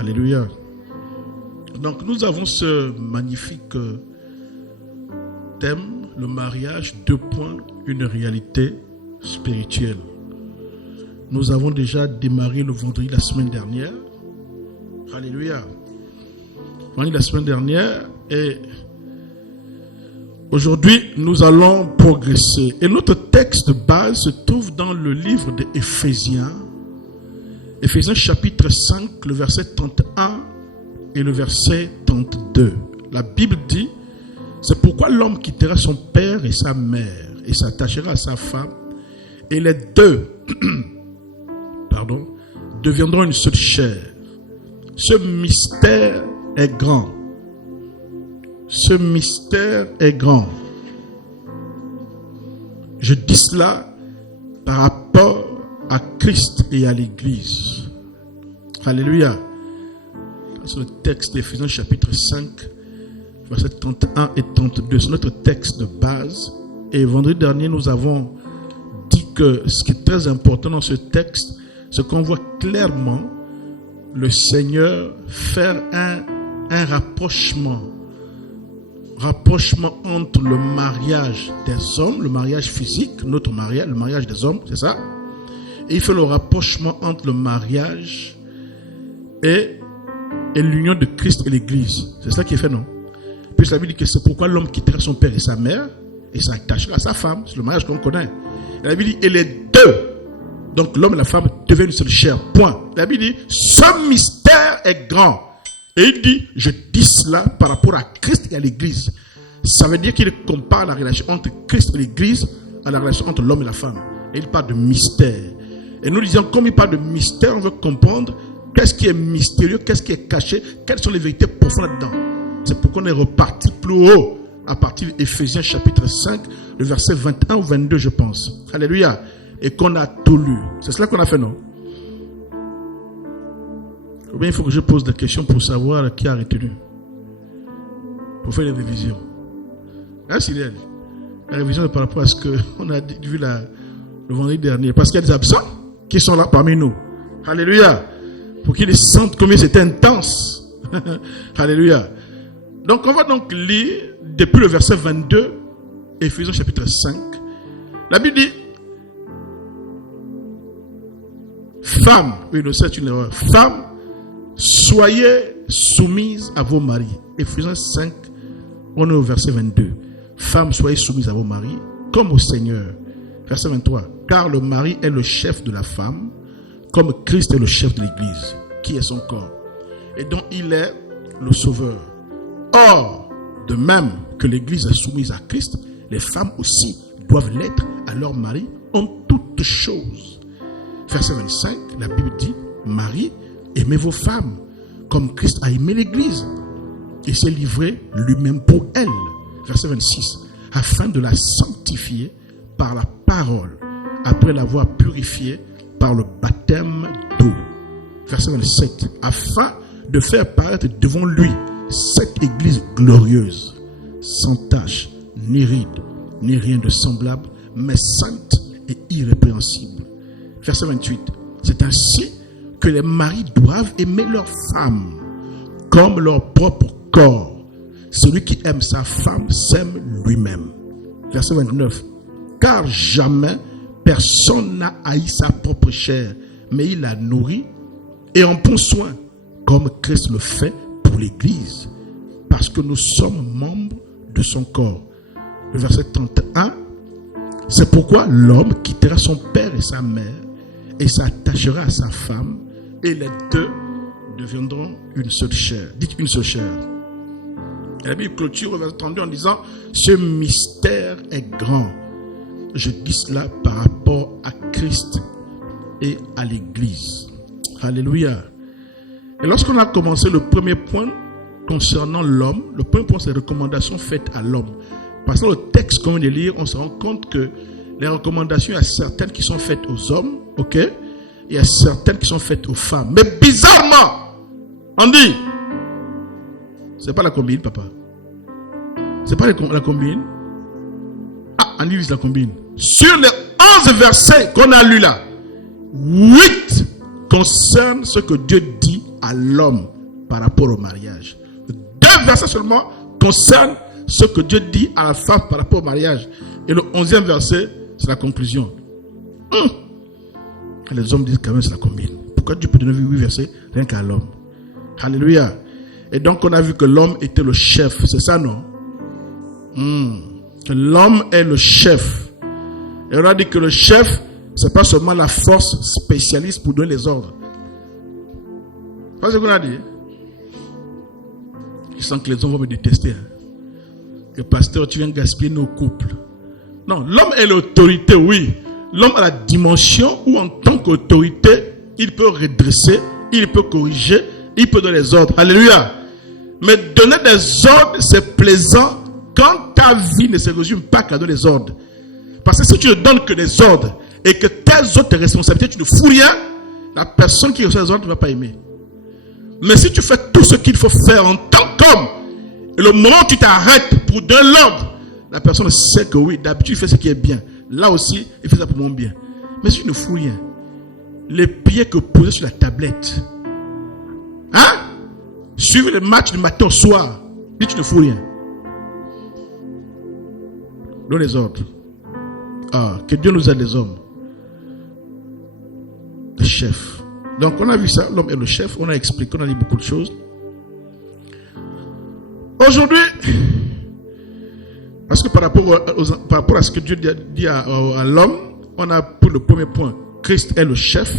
Alléluia. Donc nous avons ce magnifique thème, le mariage, 2 points, une réalité spirituelle. Nous avons déjà démarré le vendredi la semaine dernière. Alléluia. Vendredi la semaine dernière et aujourd'hui nous allons progresser. Et notre texte de base se trouve dans le livre d'Éphésiens. Éphésiens chapitre 5, le verset 31 et le verset 32. La Bible dit, c'est pourquoi l'homme quittera son père et sa mère et s'attachera à sa femme et les deux deviendront une seule chair. Ce mystère est grand. Ce mystère est grand. Je dis cela par rapport à Christ et à l'Église. Alléluia. C'est le texte d'Éphésiens chapitre 5, versets 31 et 32. C'est notre texte de base. Et vendredi dernier, nous avons dit que ce qui est très important dans ce texte, c'est qu'on voit clairement le Seigneur faire un rapprochement entre le mariage des hommes, le mariage physique, notre mariage, le mariage des hommes, c'est ça? Et il fait le rapprochement entre le mariage et l'union de Christ et l'Église. C'est ça qui est fait, non? Puis la Bible dit que c'est pourquoi l'homme quittera son père et sa mère et s'attachera à sa femme. C'est le mariage qu'on connaît. Et la Bible dit, et les deux, donc l'homme et la femme deviennent une seule chair. Point. La Bible dit, ce mystère est grand. Et il dit, je dis cela par rapport à Christ et à l'Église. Ça veut dire qu'il compare la relation entre Christ et l'Église à la relation entre l'homme et la femme. Et il parle de mystère. Et nous disons, comme il parle de mystère, on veut comprendre qu'est-ce qui est mystérieux, qu'est-ce qui est caché, quelles sont les vérités profondes là-dedans. C'est pourquoi on est reparti plus haut à partir d'Éphésiens chapitre 5, le verset 21 ou 22, je pense. Alléluia. Et qu'on a tout lu. C'est cela qu'on a fait, non? Ou bien il faut que je pose des questions pour savoir qui a retenu. Pour faire les révisions. Là, c'est réel. La révision est par rapport à ce qu'on a vu le vendredi dernier. Parce qu'il y a des absents qui sont là parmi nous. Alléluia. Pour qu'ils sentent combien c'était intense. Alléluia. Donc on va donc lire depuis le verset 22, Éphésiens chapitre 5. La Bible dit, femmes, oui, c'est une erreur. Femmes, soyez soumises à vos maris. Éphésiens 5, on est au verset 22. Femmes, soyez soumises à vos maris, comme au Seigneur. Verset 23. Car le mari est le chef de la femme, comme Christ est le chef de l'Église, qui est son corps, et dont il est le sauveur. Or, de même que l'Église est soumise à Christ, les femmes aussi doivent l'être à leur mari en toutes choses. Verset 25, la Bible dit, Marie, aimez vos femmes, comme Christ a aimé l'Église, et s'est livré lui-même pour elle. Verset 26, afin de la sanctifier par la parole, après l'avoir purifiée par le baptême d'eau. Verset 27, afin de faire paraître devant lui cette église glorieuse, sans tache, ni ride, ni rien de semblable, mais sainte et irrépréhensible. Verset 28, c'est ainsi que les maris doivent aimer leurs femmes comme leur propre corps. Celui qui aime sa femme s'aime lui-même. Verset 29, car jamais personne n'a haï sa propre chair, mais il la nourrit et en prend soin, comme Christ le fait pour l'Église, parce que nous sommes membres de son corps. Le verset 31, c'est pourquoi l'homme quittera son père et sa mère et s'attachera à sa femme, et les deux deviendront une seule chair. Dites une seule chair. Et la Bible clôture au verset 32 en disant, ce mystère est grand. Je dis cela par rapport à Christ et à l'Église. Alléluia. Et lorsqu'on a commencé le premier point concernant l'homme, le premier point c'est les recommandations faites à l'homme. Parce que dans le texte qu'on vient de lire, on se rend compte que les recommandations, il y a certaines qui sont faites aux hommes, ok? Il y a certaines qui sont faites aux femmes. Mais bizarrement, on dit, c'est pas la combine, papa. C'est pas la combine. Ah, on dit la combine. Sur les 11 versets qu'on a lus là, 8 concernent ce que Dieu dit à l'homme par rapport au mariage. 2 versets seulement concernent ce que Dieu dit à la femme par rapport au mariage. Et le 11e verset, c'est la conclusion. Et les hommes disent quand même c'est la combine. Pourquoi Dieu peut donner 8 versets rien qu'à l'homme? Alléluia. Et donc on a vu que l'homme était le chef. C'est ça, non? Que l'homme est le chef. Et on a dit que le chef, c'est pas seulement la force spécialiste pour donner les ordres. C'est pas ce qu'on a dit. Je sens que les hommes vont me détester. Que pasteur, tu viens gaspiller nos couples. Non, l'homme est l'autorité, oui. L'homme a la dimension où en tant qu'autorité, il peut redresser, il peut corriger, il peut donner des ordres. Alléluia. Mais donner des ordres, c'est plaisant quand ta vie ne se résume pas qu'à donner des ordres. Parce que si tu ne donnes que des ordres et que tes autres responsabilités, tu ne fous rien, la personne qui reçoit les ordres ne va pas aimer. Mais si tu fais tout ce qu'il faut faire en tant qu'homme, et le moment où tu t'arrêtes pour donner l'ordre, la personne sait que oui, d'habitude, il fait ce qui est bien. Là aussi, il fait ça pour mon bien. Mais si tu ne fous rien, les pieds que posés sur la tablette, suivre le match du matin au soir, puis tu ne fous rien. Donne les ordres. Que Dieu nous aide les hommes. Le chef. Donc on a vu ça, l'homme est le chef, on a expliqué, on a dit beaucoup de choses. Aujourd'hui, parce que par rapport à ce que Dieu dit à l'homme, on a pour le premier point, Christ est le chef.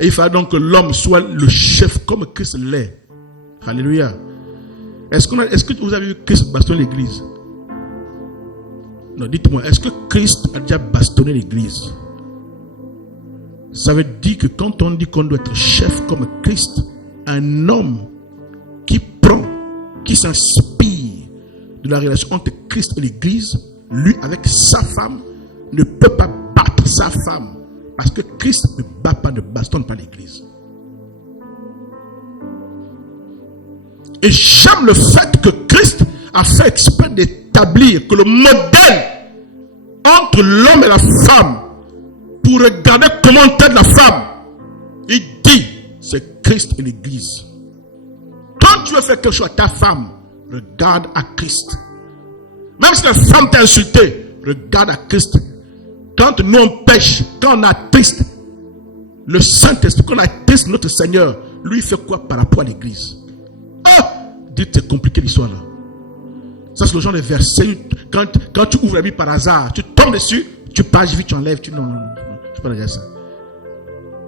Et il fallait donc que l'homme soit le chef comme Christ l'est. Alléluia. Est-ce que vous avez vu Christ bastonner l'église? Non, dites-moi, est-ce que Christ a déjà bastonné l'église? Ça veut dire que quand on dit qu'on doit être chef comme Christ, un homme qui prend, qui s'inspire de la relation entre Christ et l'église, lui avec sa femme, ne peut pas battre sa femme. Parce que Christ ne bat pas, ne bastonne pas l'église. Et j'aime le fait que Christ a fait exprès d'établir que le modèle entre l'homme et la femme, pour regarder comment traite la femme, il dit, c'est Christ et l'église. Quand tu veux faire quelque chose à ta femme, regarde à Christ. Même si la femme t'a insulté, regarde à Christ. Quand nous on pêche, quand on attriste le Saint-Esprit, quand on attriste notre Seigneur, lui il fait quoi par rapport à l'église? Dites, c'est compliqué l'histoire là. Ça c'est le genre de verset, quand tu ouvres la Bible par hasard, tu tombes dessus, tu pages vite, tu enlèves, non, je peux pas dire ça.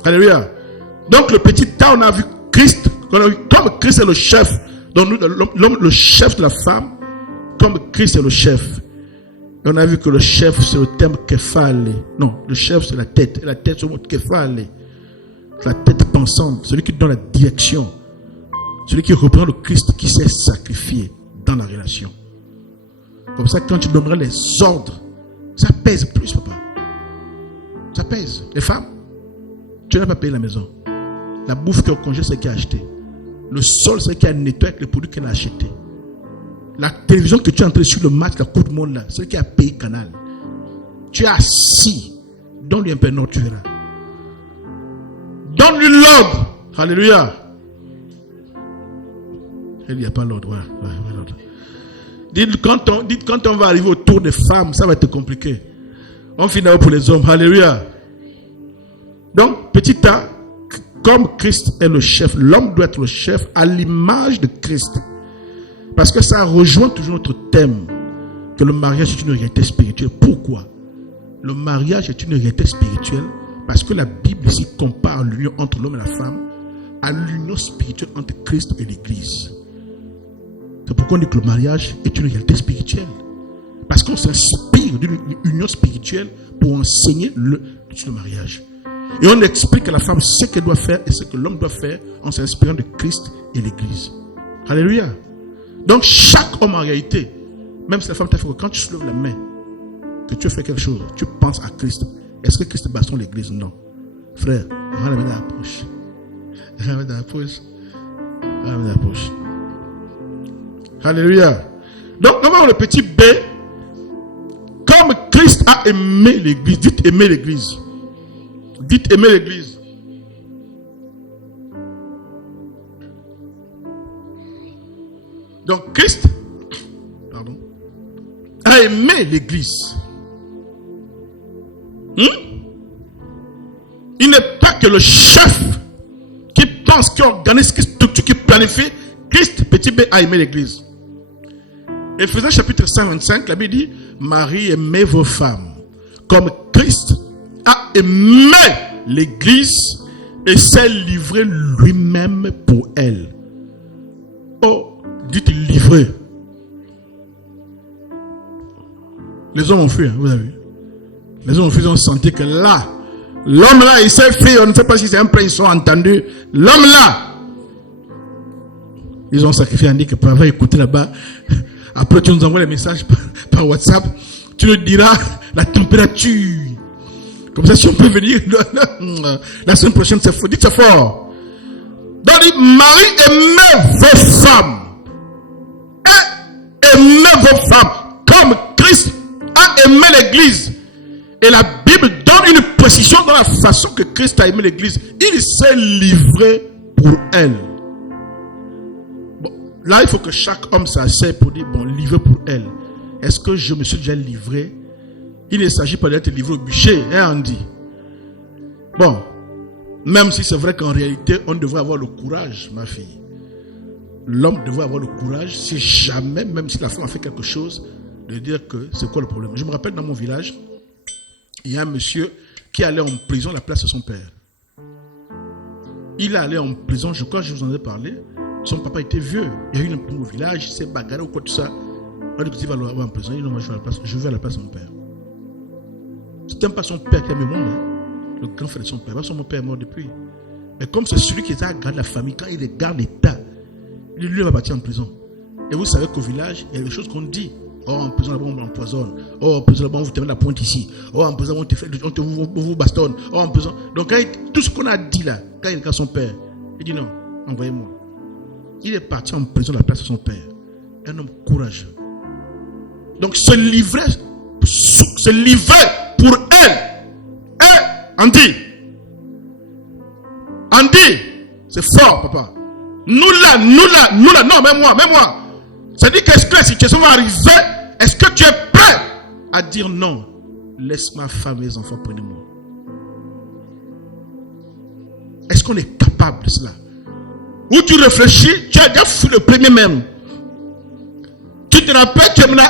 Alléluia. Donc le petit temps, on a vu Christ, comme Christ est le chef, donc nous, l'homme, le chef de la femme, comme Christ est le chef. Et on a vu que le chef, c'est le terme képhale. Non, le chef, c'est la tête. Et la tête, c'est le mot képhale. La tête pensante, celui qui donne la direction. Celui qui reprend le Christ qui s'est sacrifié dans la relation. Comme ça, quand tu donneras les ordres, ça pèse plus, papa. Ça pèse. Les femmes, tu n'as pas payé la maison. La bouffe qu'elle congèle, c'est qu'elle a acheté. Le sol, c'est qu'elle a nettoyé avec les produits qu'elle a achetés. La télévision que tu es entré sur le match, la Coupe du Monde là, c'est qui a payé Canal. Tu es assis. Donne-lui un peu d'ordre, tu verras. Donne-lui l'ordre. Alléluia. Il n'y a pas l'ordre. Voilà. Dites quand on va arriver autour des femmes, ça va être compliqué. On finit pour les hommes. Alléluia. Donc, petit a, comme Christ est le chef, l'homme doit être le chef à l'image de Christ. Parce que ça rejoint toujours notre thème, que le mariage est une réalité spirituelle. Pourquoi? Le mariage est une réalité spirituelle parce que la Bible ici compare l'union entre l'homme et la femme à l'union spirituelle entre Christ et l'Église. C'est pourquoi on dit que le mariage est une réalité spirituelle. Parce qu'on s'inspire d'une union spirituelle pour enseigner le mariage. Et on explique à la femme ce qu'elle doit faire et ce que l'homme doit faire en s'inspirant de Christ et l'Église. Alléluia. Donc chaque homme en réalité, même si la femme t'a fait que quand tu soulèves la main, que tu fais quelque chose, tu penses à Christ. Est-ce que Christ bastonne l'église? Non. Frère, on va la mettre dans la poche. On va la mettre dans la poche. On va la mettre dans la poche. Alléluia. Donc, on va voir le petit B. Comme Christ a aimé l'église. Dites aimer l'église. Dites aimer l'église. Donc Christ a aimé l'église. Il n'est pas que le chef qui pense, qui organise, qui structure, qui planifie. Christ, petit b, a aimé l'église. Éphésiens chapitre 125, la Bible dit, Marie, aimez vos femmes, comme Christ a aimé l'église et s'est livré lui-même pour elle. Oh, dites livré. Les hommes ont fui, hein, vous avez vu. Les hommes ont fui, ils ont senti que là, l'homme là, il s'est fait, on ne sait pas si c'est un prêt, ils sont entendus. L'homme là, ils ont sacrifié, on dit que va écouter là-bas. Après, tu nous envoies les messages par WhatsApp. Tu nous diras la température. Comme ça, si on peut venir la semaine prochaine, c'est fort. Dites ça fort. Donc, Marie, aimez vos femmes. Et aimez vos femmes comme Christ a aimé l'église. Et la Bible donne une précision dans la façon que Christ a aimé l'église. Il s'est livré pour elle. Bon, là, il faut que chaque homme s'asseye pour dire, bon, livré pour elle. Est-ce que je me suis déjà livré? Il ne s'agit pas d'être livré au bûcher, hein, Andy? Bon, même si c'est vrai qu'en réalité, on devrait avoir le courage, ma fille. L'homme devrait avoir le courage, si jamais, même si la femme a fait quelque chose, de dire que c'est quoi le problème. Je me rappelle dans mon village, il y a un monsieur qui allait en prison à la place de son père. Il allait en prison, je crois que je vous en ai parlé. Son papa était vieux. Il y a eu un prison au village, il s'est bagarré ou quoi, tout ça. On dit qu'il va l'avoir en prison. Il dit non, moi je vais à la place de mon père. C'était pas son père qui a mis mon nom. Le grand frère de son père. Son père est mort depuis. Mais comme c'est celui qui était à garder la famille, quand il regarde l'État, lui va partir en prison. Et vous savez qu'au village, il y a des choses qu'on dit. Oh, en prison là-bas, on empoisonne. Oh, en prison là-bas, on vous termine la pointe ici. Oh, en prison, on vous bastonne. Oh, en prison. Donc, tout ce qu'on a dit là, quand il regarde son père, il dit non, envoyez-moi. Il est parti en prison à la place de son père. Un homme courageux. Donc, se livrer pour elle. Andy, c'est fort, papa. Nous là, non, même moi. C'est-à-dire qu'est-ce que la situation va arriver? Est-ce que tu es prêt à dire non? Laisse ma femme et mes enfants, prenez-moi. Est-ce qu'on est capable de cela? Ou tu réfléchis, tu as déjà fou le premier même. Tu te rappelles, tu es maintenant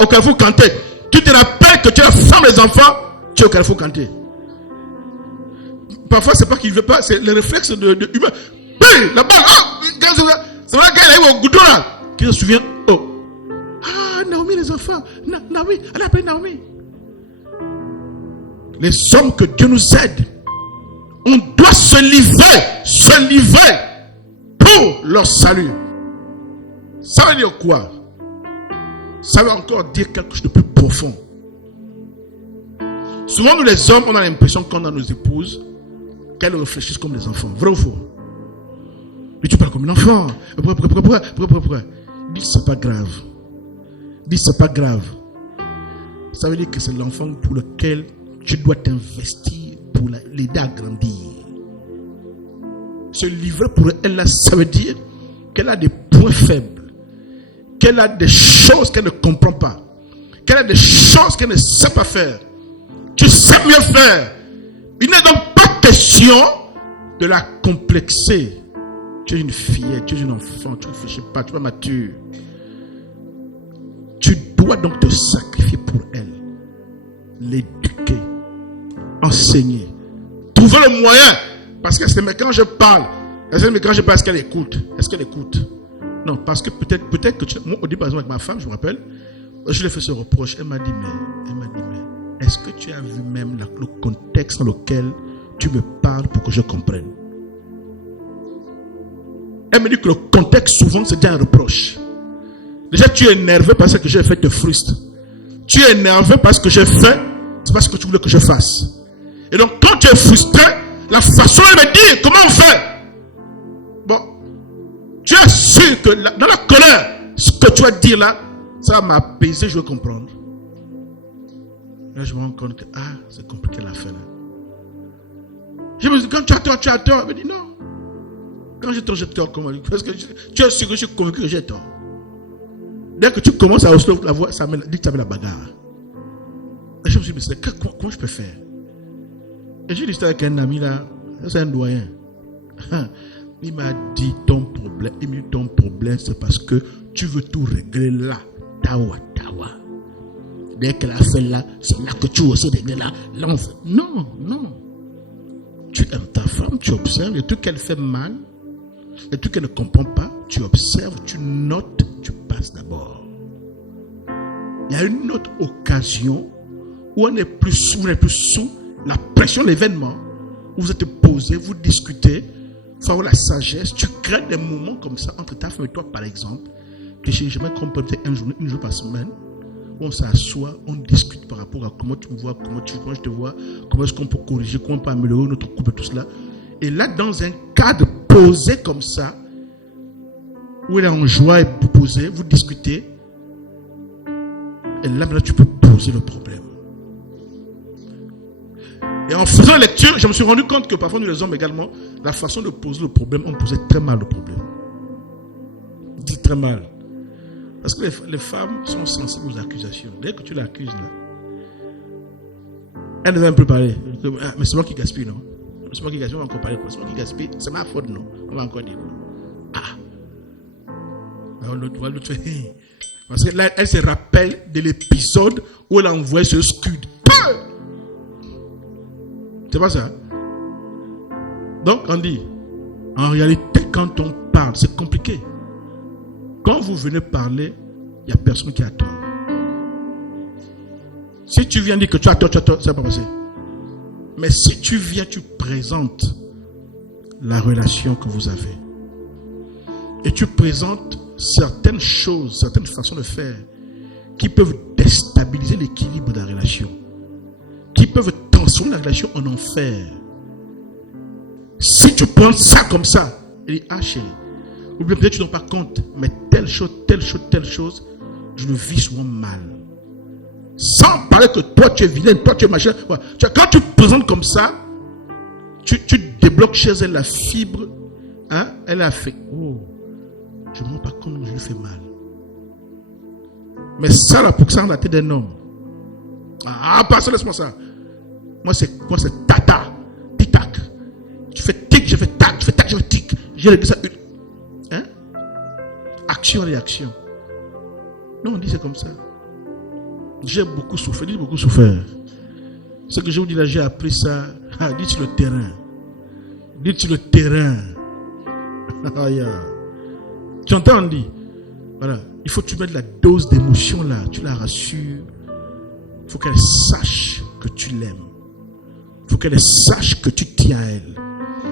au Carrefour Kanté. Tu te rappelles que tu es la femme et les enfants, tu es au Carrefour Kanté. Parfois, c'est pas qu'il ne veut pas, c'est le réflexe de humain. Hey, la balle, c'est vrai qu'elle est au goudron là. Qui se souvient? Oh. Ah, Naomi, les enfants. Naomi, elle a appelé Naomi. Les hommes que Dieu nous aide, on doit se livrer pour leur salut. Ça veut dire quoi? Ça veut encore dire quelque chose de plus profond. Souvent, nous les hommes, on a l'impression qu'on a nos épouses, qu'elles réfléchissent comme des enfants. Vrai ou faux? Mais tu parles comme un enfant. Pourquoi? Dis, c'est pas grave. Ça veut dire que c'est l'enfant pour lequel tu dois t'investir pour l'aider à grandir. Se livrer pour elle, là, ça veut dire qu'elle a des points faibles, qu'elle a des choses qu'elle ne comprend pas, qu'elle a des choses qu'elle ne sait pas faire. Tu sais mieux faire. Il n'est donc pas question de la complexer. Tu es une fillette, tu es un enfant, tu ne réfléchis pas, tu es mature. Tu dois donc te sacrifier pour elle. L'éduquer, enseigner, trouver le moyen. Parce que c'est mais quand je parle, est-ce qu'elle écoute? Est-ce qu'elle écoute? Non, parce que peut-être que moi, au début, par exemple, avec ma femme, je me rappelle, je lui ai fait ce reproche. Elle m'a dit, mais est-ce que tu as vu même le contexte dans lequel tu me parles pour que je comprenne? Elle me dit que le contexte, souvent, c'est déjà un reproche. Déjà, tu es énervé parce que j'ai fait te frustre. Tu es énervé parce que j'ai fait, c'est parce que tu voulais que je fasse. Et donc, quand tu es frustré, la façon de me dire comment on fait. Bon, tu es sûr que dans la colère, ce que tu vas dire là, ça va m'apaiser, je vais comprendre. Là, je me rends compte que, c'est compliqué l'affaire là. Je me dis, quand tu as tort, elle me dit non. Quand j'ai tort, j'ai tort. Comment? Parce que tu es sûr que je suis convaincu que j'ai tort. Dès que tu commences à hausser la voix, ça dit que ça met la bagarre. Et je me suis dit, mais comment je peux faire? Et j'ai discuté avec un ami là, c'est un doyen. Il m'a dit ton problème, c'est parce que tu veux tout régler là. Tawa. Dès qu'elle a fait là, c'est là que tu veux aussi régler là. Là on fait. Non. Tu aimes ta femme, tu observes, les trucs qu'elle fait mal, les trucs qu'elle ne comprend pas, tu observes, tu notes, tu passes d'abord. Il y a une autre occasion où on n'est plus sous la pression de l'événement, où vous êtes posé, vous discutez, il faut avoir la sagesse, tu crées des moments comme ça entre ta femme et toi, par exemple, que j'aimerais qu'on peut peut-être une jour par semaine, où on s'assoit, on discute par rapport à comment tu me vois, comment je te vois, comment est-ce qu'on peut corriger, comment on peut améliorer notre couple, tout cela. Et là, dans un cadre posé comme ça, où elle est en joie et posée, vous discutez, et là, maintenant, tu peux poser le problème. Et en faisant la lecture, je me suis rendu compte que parfois, nous les hommes également, la façon de poser le problème, on posait très mal le problème. On dit très mal. Parce que les femmes sont sensibles aux accusations. Dès que tu l'accuses, là, elle devait un peu parler. Mais c'est moi qui gaspille, non? C'est moi qui gaspille, on va encore parler. C'est moi qui gaspille, c'est ma faute, non? On va encore dire. Alors l'autre fait. Parce que là, elle se rappelle de l'épisode où elle a envoyé ce scud. C'est pas ça. Donc on dit, en réalité, quand on parle, c'est compliqué. Quand vous venez parler, il n'y a personne qui a tort. Si tu viens dire que tu as tort, ça va pas passer. Mais si tu viens, tu présentes la relation que vous avez. Et tu présentes certaines choses, certaines façons de faire qui peuvent déstabiliser l'équilibre de la relation. Qui peuvent transformer la relation en enfer. Si tu prends ça comme ça, et dis, chérie, ou bien peut-être tu n'en pas compte, mais telle chose, je le vis souvent mal. Sans parler que toi tu es vilaine, toi tu es machin. Ouais. Quand tu présentes comme ça, tu débloques chez elle la fibre. Hein? Elle a fait, je ne me rends pas compte que je lui fais mal. Mais ça là, pour que ça en la tête d'un homme. Pas ça, laisse-moi ça. Moi c'est tata, tic-tac. Tu fais tic, je fais tac, tu fais tac, je fais tic. J'ai réglé ça. Hein? Action, réaction. Non, on dit c'est comme ça. J'ai beaucoup souffert, Ce que je vous dis là, j'ai appris ça. Dites sur le terrain. Tu entends, on dit. Voilà. Il faut que tu mettes la dose d'émotion là. Tu la rassures. Il faut qu'elle sache que tu l'aimes. Il faut qu'elle sache que tu tiens à elle.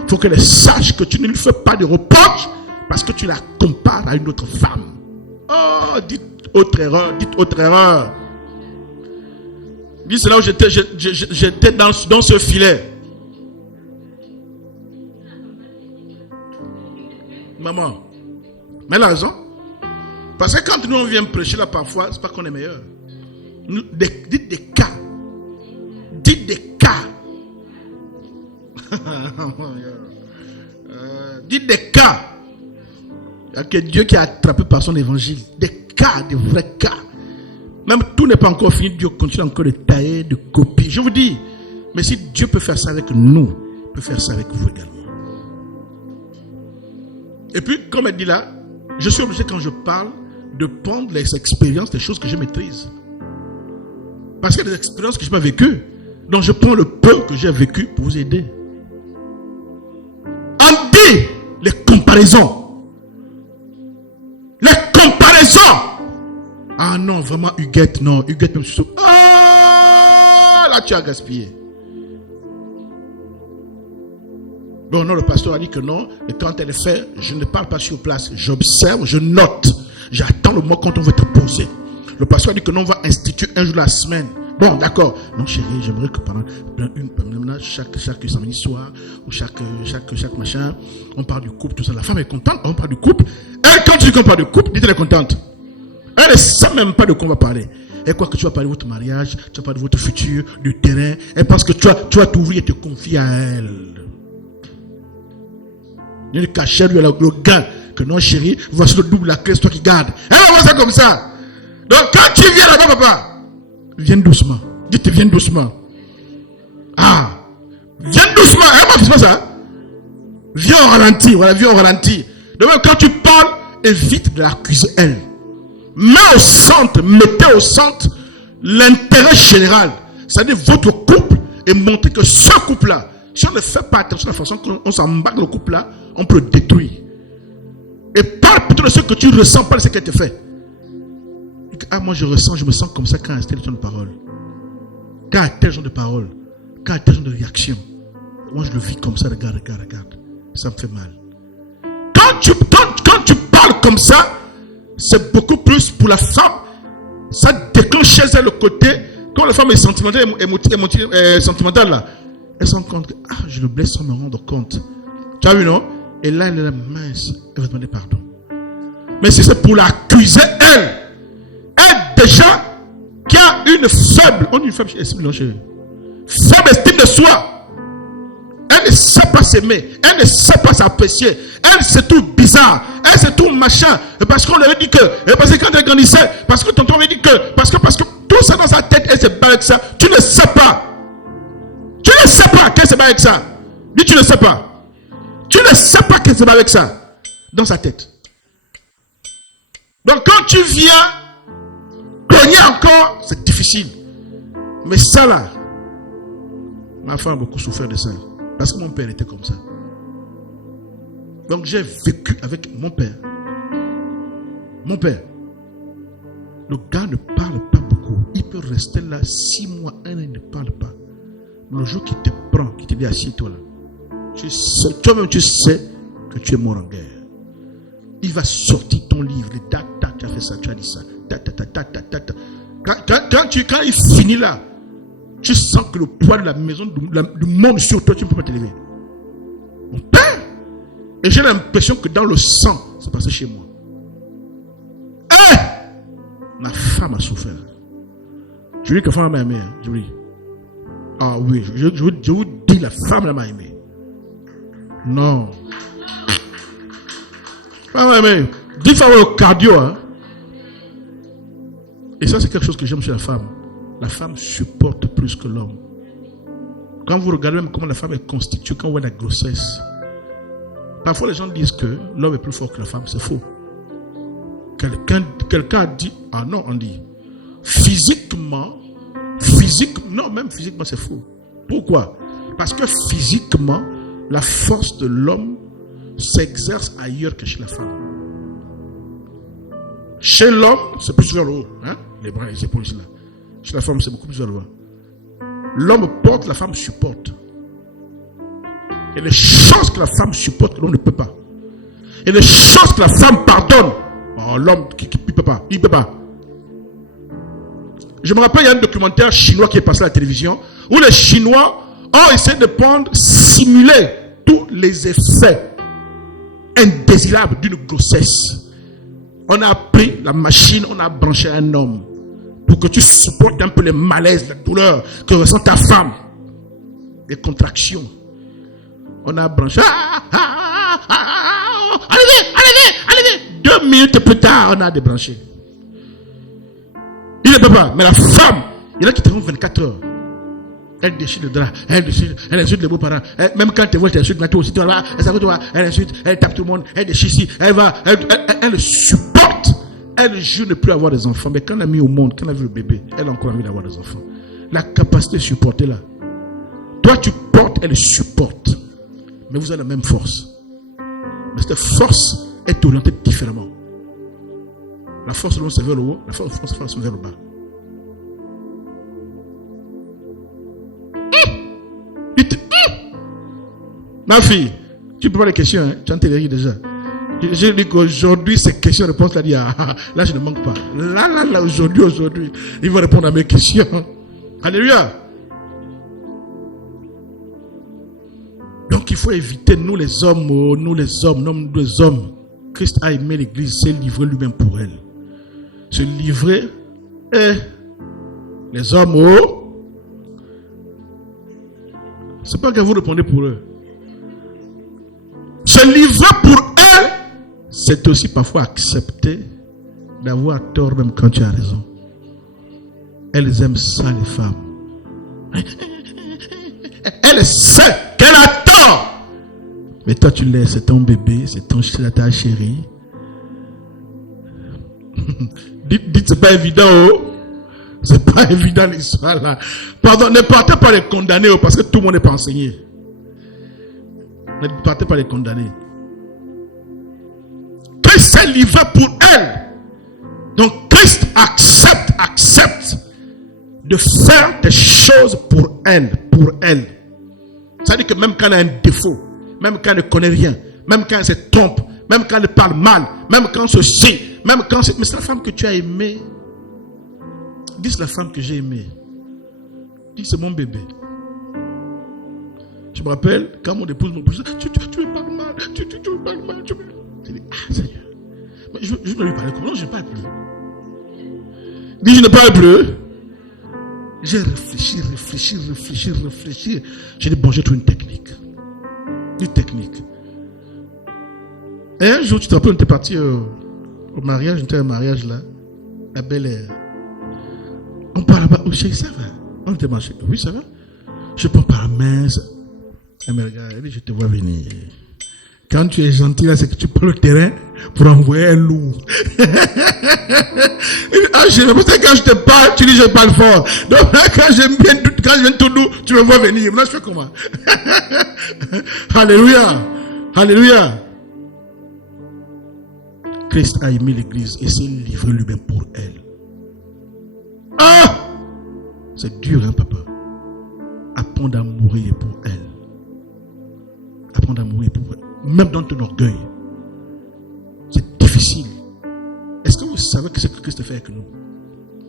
Il faut qu'elle sache que tu ne lui fais pas de reproches parce que tu la compares à une autre femme. Oh, dites autre erreur. Dis, c'est là où j'étais dans ce filet. Maman, mais elle a raison. Parce que quand nous on vient prêcher là parfois, c'est pas qu'on est meilleur. Dites des cas. Dites des cas. Dites des cas. Il y a que Dieu qui a attrapé par son évangile. Des cas, des vrais cas. Même tout n'est pas encore fini. Dieu continue encore de tailler, de copier. Je vous dis, mais si Dieu peut faire ça avec nous, il peut faire ça avec vous également. Et puis, comme elle dit là, je suis obligé quand je parle de prendre les expériences, les choses que je maîtrise. Parce qu'il y a des expériences que je n'ai pas vécues. Donc je prends le peu que j'ai vécu pour vous aider. On dit les comparaisons. Les comparaisons. Ah non, vraiment, Huguette, non. Huguette même sur... là tu as gaspillé. Bon, non, le pasteur a dit que non. Et quand elle fait, je ne parle pas sur place. J'observe, je note. J'attends le moment quand on va te poser. Le pasteur a dit que non, on va instituer un jour la semaine. Bon, d'accord. Non, chérie, j'aimerais que pendant chaque samedi soir, ou chaque machin, on parle du couple, tout ça. La femme est contente, on parle du couple. Et quand tu dis qu'on parle du couple, dites-elle est contente. Elle ne sait même pas de quoi on va parler. Et quoi que tu vas parler de votre mariage, tu vas parler de votre futur, du terrain. Elle pense que tu vas t'ouvrir et te confier à elle. Il le cachet, lui, le gars. Que non, chérie, voici le double, la clé, c'est toi qui garde. Elle va voir ça comme ça. Donc, quand tu viens là-bas, papa, viens doucement. Dites, viens doucement. Ah, viens doucement. Hein, c'est pas ça. Viens au ralenti. Voilà, viens au ralenti. Donc, quand tu parles, évite de l'accuser elle. Mettez au centre l'intérêt général. C'est-à-dire votre couple et montrer que ce couple-là, si on ne fait pas attention à la façon qu'on s'embarque le couple-là, on peut le détruire. Et parle plutôt de ce que tu ressens, pas de ce qu'elle te fait. Ah, moi je ressens, je me sens comme ça quand il y a tel genre de parole. Quand il y a tel genre de parole. Quand il y a tel genre de réaction. Moi je le vis comme ça, regarde. Ça me fait mal. Quand tu parles comme ça, c'est beaucoup plus pour la femme. Ça déclenche chez elle le côté. Quand la femme est sentimentale, sentimentale là, elle se rend compte que je le blesse sans me rendre compte. Tu as vu, non? Et là, elle est la mince. Elle va demander pardon. Mais si c'est pour l'accuser, elle déjà qui a une faible, on dit une faible estime de soi. Elle ne sait pas s'aimer. Elle ne sait pas s'apprécier. Elle, c'est tout bizarre. Elle, c'est tout machin. Parce qu'on lui avait dit que, parce que quand elle grandissait, parce que tonton avait dit que, parce que tout ça dans sa tête, elle se bat avec ça. Tu ne sais pas. Tu ne sais pas qu'elle se bat avec ça. Dis, tu ne sais pas. Tu ne sais pas qu'elle se bat avec ça. Dans sa tête. Donc quand tu viens cogner encore, c'est difficile. Mais ça là, ma femme a beaucoup souffert de ça. Parce que mon père était comme ça. Donc j'ai vécu avec mon père. Mon père. Le gars ne parle pas beaucoup. Il peut rester là 6 mois, 1 an, il ne parle pas. Le jour qu'il te prend, qu'il te dit assieds-toi là. Toi-même tu sais que tu es mort en guerre. Il va sortir ton livre. Tu as fait ça, tu as dit ça. Quand il finit là, tu sens que le poids de la maison, du monde sur toi, tu ne peux pas t'élever. Mon père. Et j'ai l'impression que dans le sang, c'est passé chez moi. Ma femme a souffert. Je dis que la femme m'a aimé. Je vous dis. Ah oui, je vous dis, la femme m'a aimé. Non. Femme m'a aimé. 10 fois au cardio. Hein. Et ça, c'est quelque chose que j'aime chez la femme. La femme supporte plus que l'homme. Quand vous regardez même comment la femme est constituée, quand on voit la grossesse, parfois les gens disent que l'homme est plus fort que la femme. C'est faux. Quelqu'un a dit, ah non, on dit, physiquement, non, même physiquement c'est faux. Pourquoi? Parce que physiquement, la force de l'homme s'exerce ailleurs que chez la femme. Chez l'homme, c'est plus vers le haut, hein? Les bras et les épaules ici là. Chez la femme, c'est beaucoup plus vers le bas. L'homme porte, la femme supporte. Et les choses que la femme supporte, l'homme ne peut pas. Et les choses que la femme pardonne, l'homme qui ne peut pas. Il ne peut pas. Je me rappelle, il y a un documentaire chinois qui est passé à la télévision où les Chinois ont essayé de simuler tous les effets indésirables d'une grossesse. On a pris la machine, on a branché un homme pour que tu supportes un peu les malaises, la douleur que ressent ta femme. Les contractions. On a branché. Allez, 2 minutes plus tard, on a débranché. Il ne peut pas. Mais la femme, il y en a qui te font 24 heures. Elle déchire le drap, elle insulte les beaux-parents. Même quand tu vois, elle insulte toi aussi, elle insulte, elle tape tout le monde, elle déchire ici, elle supporte. Elle jure ne plus avoir des enfants. Mais quand elle a mis au monde, quand elle a vu le bébé, elle a encore envie d'avoir des enfants. La capacité de supporter là. Toi tu portes, elle supporte. Mais vous avez la même force. Mais cette force est orientée différemment. La force de l'homme c'est vers le haut, la force c'est vers le bas. Ma fille, tu peux pas les questions, hein? Tu as entendu déjà. Je dis qu'aujourd'hui, ces questions-réponses, là, là, je ne manque pas. Là, aujourd'hui, il va répondre à mes questions. Alléluia. Donc, il faut éviter, nous les hommes, Christ a aimé l'église, s'est livré lui-même pour elle. Se livrer, et les hommes, c'est pas que vous répondez pour eux. Se livrer pour elles, c'est aussi parfois accepter d'avoir tort même quand tu as raison. Elles aiment ça, les femmes. Elle sait qu'elle a tort. Mais toi, tu laisses, c'est ton bébé, c'est ta chérie. dites, c'est pas évident, oh. C'est pas évident l'histoire là. Pardon, ne partez pas les condamner, oh, parce que tout le monde n'est pas enseigné. Ne partez pas les condamner. Christ s'est livré pour elle. Donc Christ accepte de faire des choses pour elle. C'est-à-dire que même quand elle a un défaut, même quand elle ne connaît rien, même quand elle se trompe, même quand elle parle mal, même quand ceci, même quand c'est... Mais c'est la femme que tu as aimée. Dis, c'est la femme que j'ai aimée. Dis, c'est mon bébé. Je me rappelle, quand mon épouse me dit, tu me parles mal, tu me parles mal. Je dis, ah Seigneur. Mais je ne lui parle comment? Non, je ne parle plus. Dis, je ne parle plus. J'ai réfléchi. J'ai dit, bon, j'ai trouvé une technique. Et un jour, tu te rappelles, on était parti au mariage, on était à un mariage là, à Bel Air. On parle là-bas, oh chérie, ça va? On était marché, oui, ça va? Je prends par la main, elle me regarde, elle dit, je te vois venir. Quand tu es gentil, là, c'est que tu prends le terrain pour envoyer un loup. Ah, peut-être quand je te parle, tu dis je parle fort. Donc là, quand je viens tout doux, tu me vois venir. Maintenant, je fais comment? Alléluia. Christ a aimé l'église et s'est livré lui-même pour elle. Ah! C'est dur, hein, papa? Apprendre à mourir pour elle. Même dans ton orgueil. C'est difficile. Est-ce que vous savez que c'est ce que Christ fait avec nous?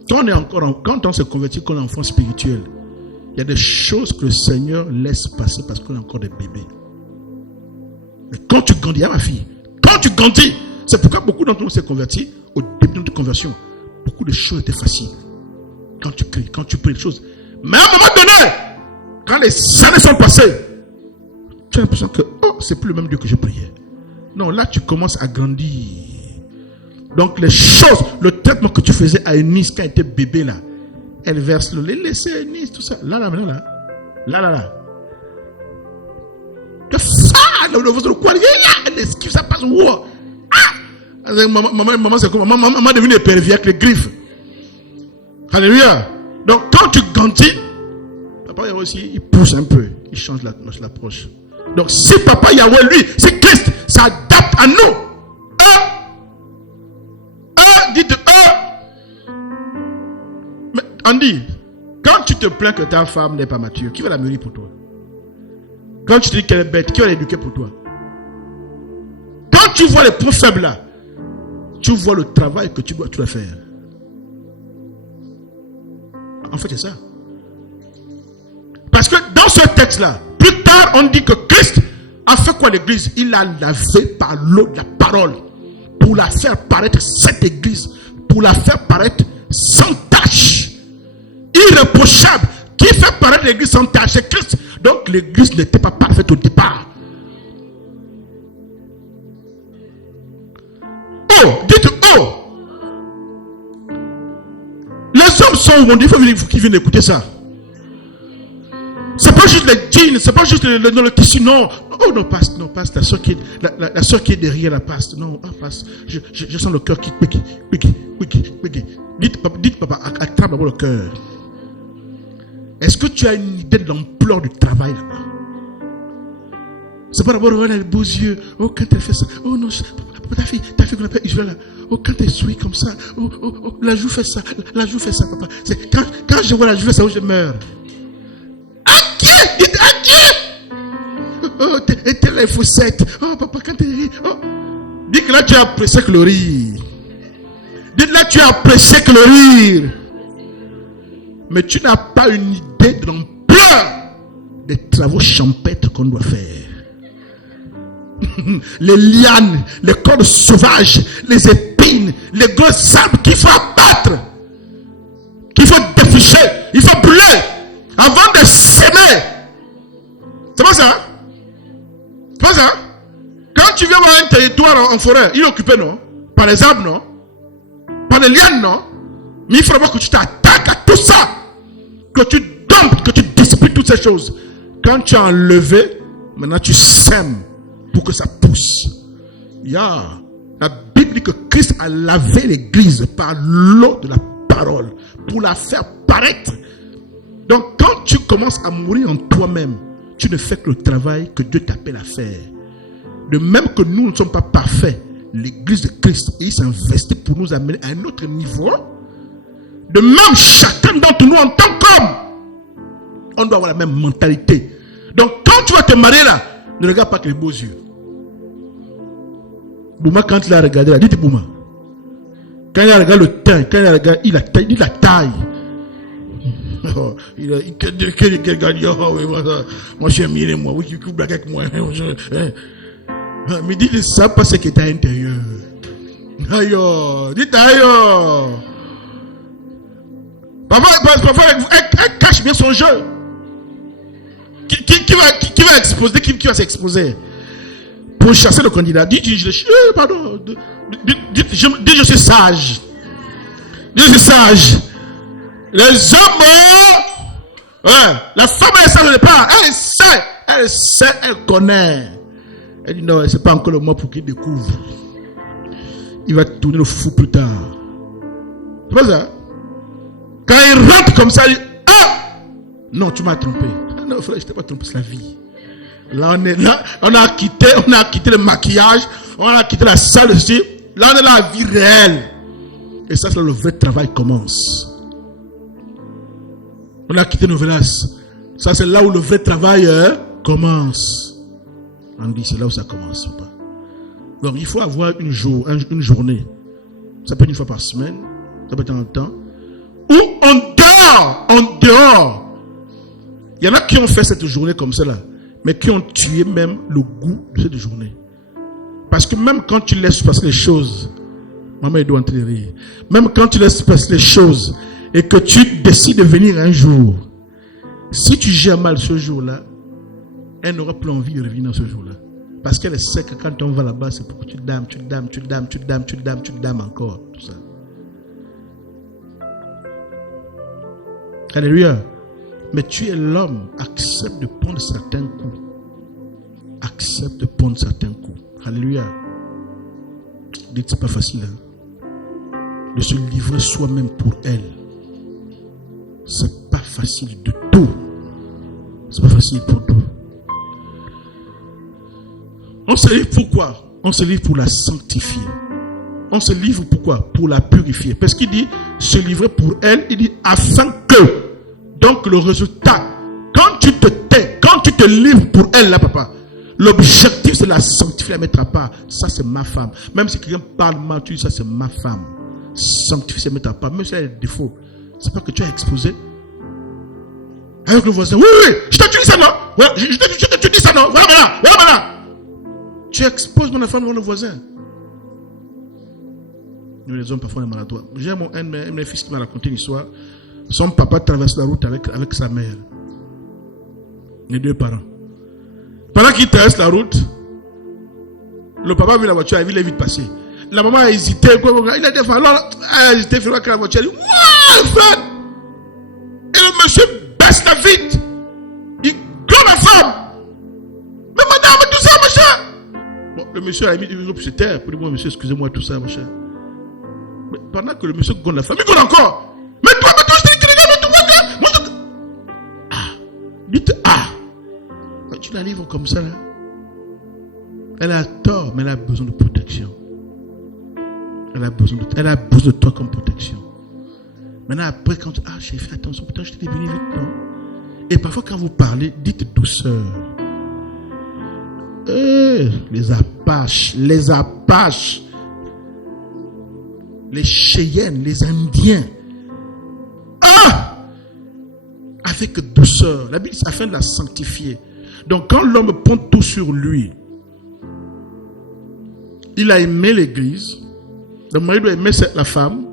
Quand on se convertit comme enfant spirituel, il y a des choses que le Seigneur laisse passer parce qu'on est encore des bébés. Mais quand tu grandis, ma fille, quand tu grandis, c'est pourquoi beaucoup d'entre nous s'est convertis au début de notre conversion. Beaucoup de choses étaient faciles. Quand tu cries, quand tu pries les choses. Mais à un moment donné, quand les années sont passées, tu as l'impression que c'est plus le même Dieu que je priais. Non, là tu commences à grandir. Donc les choses, le traitement que tu faisais à Eunice quand elle était bébé là, elle verse le lait, laissez Eunice, tout ça. Là. Que ça, le collier là, l'esquive, ça passe où? Ah! Maman, c'est comme maman est devenue épervier avec les griffes. Alléluia. Donc quand tu grandis, papa Yahweh aussi, il pousse un peu, il change l'approche. Donc si papa Yahweh, lui, si Christ s'adapte à nous, dites mais Andy, quand tu te plains que ta femme n'est pas mature, qui va la mûrir pour toi? Quand tu te dis qu'elle est bête, qui va l'éduquer pour toi? Quand tu vois les points faibles là, tu vois le travail que tu dois faire. En fait, c'est ça. Parce que dans ce texte-là, plus tard, on dit que Christ a fait quoi l'église? Il a lavé par l'eau de la parole pour la faire paraître cette église, pour la faire paraître sans tache, irréprochable. Qui fait paraître l'église sans tache? C'est Christ. Donc l'église n'était pas parfaite au départ. Dites les hommes sont où on dit, il faut qu'ils viennent écouter ça. C'est pas juste les jeans, c'est pas juste le tissu, non. Oh non, passe, la soeur qui est derrière la passe. Non, passe. Je sens le cœur qui Dites papa, attrape d'abord le cœur. Est-ce que tu as une idée de l'ampleur du travail là-bas? C'est pas d'abord regarder les beaux yeux. Oh, quand elle fait ça. Oh non, ta fille qu'on appelle Israël là. Oh, quand elle sourit comme ça. Oh, la joue fait ça, papa. C'est quand je vois la joue fait ça, où je meurs. Oh, t'es là, il faut 7. Oh, papa, quand t'es ri. Oh. Dis que là, tu as apprécié que le rire. Dis là, tu as apprécié que le rire. Mais tu n'as pas une idée de l'ampleur des travaux champêtres qu'on doit faire. Les lianes, les cordes sauvages, les épines, les gros arbres qu'il faut abattre, qu'il faut défricher, il faut brûler avant de s'aimer. C'est pas ça? C'est pas ça? Quand tu viens voir un territoire en forêt, il est occupé, non? Par les arbres, non? Par les lianes, non? Mais il faut d'abord que tu t'attaques à tout ça. Que tu domptes, que tu disciplines toutes ces choses. Quand tu as enlevé, maintenant tu sèmes pour que ça pousse. La Bible dit que Christ a lavé l'église par l'eau de la parole pour la faire paraître. Donc quand tu commences à mourir en toi-même, tu ne fais que le travail que Dieu t'appelle à faire. De même que nous ne sommes pas parfaits, l'église de Christ, il s'investit pour nous amener à un autre niveau. De même, chacun d'entre nous en tant qu'homme, on doit avoir la même mentalité. Donc quand tu vas te marier là, ne regarde pas que les beaux yeux. Bouma, quand il a regardé là, dites Bouma. Quand il a regardé le teint, quand il a regardé, il a taille. Oh, il regarde, moi je suis aimé, moi, oui, tu blagues avec moi. Mais dites ça parce que tu es à l'intérieur. Aïe, dites aïe. Parfois, elle cache bien son jeu. Qui va exposer, qui va s'exposer pour chasser le candidat? Dites, pardon. Dites, je suis sage. Je suis sage. Les hommes, la femme, elle sait le départ. Elle sait, elle connaît. Elle dit non, c'est pas encore le moment pour qu'il découvre. Il va tourner le fou plus tard. C'est pas ça? Quand il rentre comme ça, il dit non, tu m'as trompé. Non, frère, je t'ai pas trompé, c'est la vie. Là, on a quitté le maquillage, on a quitté la salle ici. Là, on est là, la vie réelle. Et ça, c'est là le vrai travail commence. On a quitté Novelas. Ça, c'est là où le vrai travail commence. On dit, c'est là où ça commence. Pas. Donc, il faut avoir une journée. Ça peut être une fois par semaine. Ça peut être un temps. Où en dehors. Il y en a qui ont fait cette journée comme ça là. Mais qui ont tué même le goût de cette journée. Parce que même quand tu laisses passer les choses. Maman, elle doit entrer rire. Même quand tu laisses passer les choses. Et que tu décides de venir un jour. Si tu gères mal ce jour-là, elle n'aura plus envie de revenir ce jour-là. Parce qu'elle sait que quand on va là-bas, c'est pour que tu dames encore. Tout ça. Alléluia. Mais tu es l'homme. Accepte de prendre certains coups. Accepte de prendre certains coups. Alléluia. Dites, c'est pas facile. De se livrer soi-même pour elle. C'est pas facile du tout. C'est pas facile pour tout. On se livre pourquoi? On se livre pour la sanctifier. On se livre pourquoi? Pour la purifier. Parce qu'il dit se livrer pour elle, il dit afin que. Donc le résultat, quand tu te tais, quand tu te livres pour elle là, papa, l'objectif c'est la sanctifier, la mettre à part. Ça c'est ma femme. Même si quelqu'un parle mal, tu dis ça c'est ma femme. Sanctifier, c'est mettre à part. Même si elle a des défauts. C'est pas que tu as exposé avec le voisin. Oui, je te dis ça, non? Ouais, je te dis ça, non? Voilà. Tu exposes mon femme devant le voisin. Nous, les hommes, parfois, on est maladroits. J'ai un de mes fils qui m'a raconté une histoire. Son papa traverse la route avec sa mère. Les deux parents. Pendant qu'il traverse la route, le papa a vu la voiture, il a vu les vite passer. La maman a hésité. Il a dit, alors, elle a hésité, il faut que la voiture. Elle dit, ouais, frère! Et le monsieur baisse la vitre. Il gueule la femme. Mais madame, tout ça, machin. Bon, le monsieur a mis une autre terre pour dire, moi, monsieur, excusez-moi, tout ça, machin. Mais pendant que le monsieur gueule la femme, il gueule encore. Mais toi, je te dis que les gars, moi, dites, quand tu la livres comme ça, là, elle a tort, mais elle a besoin de protection. Elle a besoin de toi comme protection. Maintenant, après, quand tu j'ai fait attention, putain, je t'ai venu vite, non? Et parfois, quand vous parlez, dites douceur. Les Apaches, les Cheyennes, les Indiens. Avec douceur. La Bible dit afin de la sanctifier. Donc, quand l'homme prend tout sur lui, il a aimé l'église. Le mari doit aimer la femme.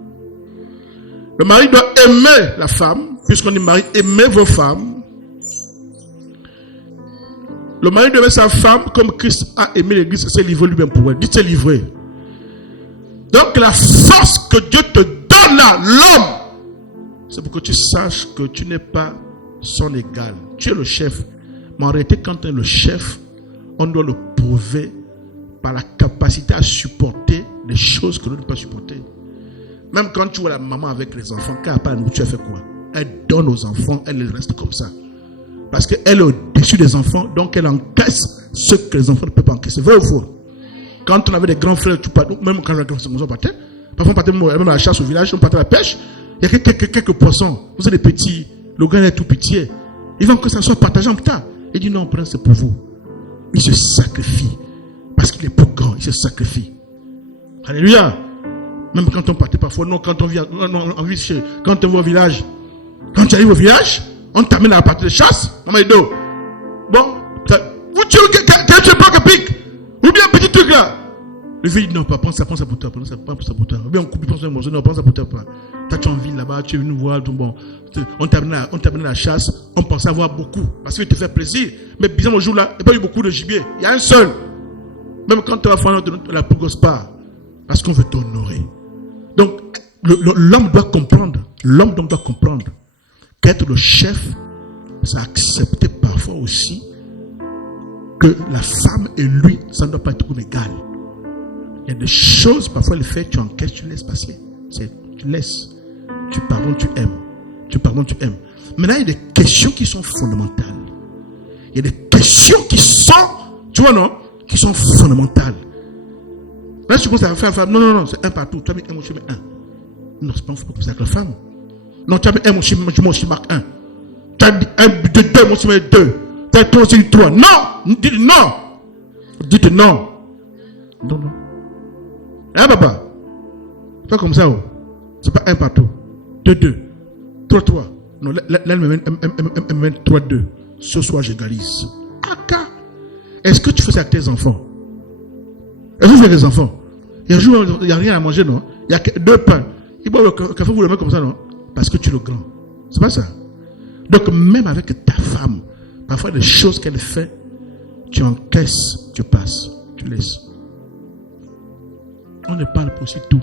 Le mari doit aimer la femme, puisqu'on est marié, aimez vos femmes. Le mari devait sa femme comme Christ a aimé l'église, s'est livré lui-même pour elle. Dites c'est livré. Donc la force que Dieu te donne là, l'homme, c'est pour que tu saches que tu n'es pas son égal. Tu es le chef. Mais en réalité, quand tu es le chef, on doit le prouver par la capacité à supporter les choses que l'on ne peut pas supporter. Même quand tu vois la maman avec les enfants, quand elle n'a pas la nourriture, elle fait quoi? Elle donne aux enfants, elle les reste comme ça. Parce qu'elle est au-dessus des enfants, donc elle encaisse ce que les enfants ne peuvent pas encaisser. Vrai ou faux? Quand on avait des grands frères, même quand les grands frères partaient, parfois on partait même à la chasse au village, on partait à la pêche, il y a quelques poissons, vous êtes des petits, le gars est tout petit, il va que ça soit partagé en tas. Il dit non, prenez, c'est pour vous. Il se sacrifie, parce qu'il est plus grand, il se sacrifie. Alléluia. Même quand on partait parfois, non, quand on vit, quand on va au village, quand tu arrives au village, on t'amène à la partie de chasse, maman et dos. Bon, tu veux pas que pique, ou bien un petit truc là. Le vieux dit non, pas, prends ça pour toi, prends ça pour toi. Ou bien on coupe, prends ça pour toi, non, prends ça pour toi. Toi, tu es en ville là-bas, tu es venu voir, tout bon. On t'amène à la chasse, on pensait avoir beaucoup, parce qu'il te fait plaisir. Mais bizarrement, au jour là, il n'y a pas eu beaucoup de gibier, il y a un seul. Même quand tu vas faire la plus grosse part, parce qu'on veut t'honorer. Donc, l'homme doit comprendre, qu'être le chef, c'est accepter parfois aussi que la femme et lui, ça ne doit pas être égal. Il y a des choses, parfois, le fait, tu encaisses, tu laisses passer. Tu laisses. Tu pardonnes, tu aimes. Tu pardonnes, tu aimes. Maintenant, il y a des questions qui sont fondamentales. Il y a des questions qui sont, tu vois, non, qui sont fondamentales. Là, tu commences à faire, non, c'est un partout. Tu as mis un, moi, je mets un. Non, c'est pas un faux pour ça avec la femme. Non, tu as mis un, moi, je marque un. Tu as dit un, deux, moi, je mets deux. Tu as toi aussi, toi. Non! Dites non! Dites non. Non. Hein, papa? C'est pas comme ça, oh. C'est pas un partout. Deux. Trois. Non, là, elle me mène 3-2. Ce soir, j'égalise. Aka. Est-ce que tu fais ça avec tes enfants? Est-ce que tu fais avec tes enfants? Il n'y a rien à manger, non? Il y a 2 pains. Il boit le café, vous le mettez comme ça, non? Parce que tu es le grand. C'est pas ça. Donc, même avec ta femme, parfois, les choses qu'elle fait, tu encaisses, tu passes, tu laisses. On ne parle pas aussi tout.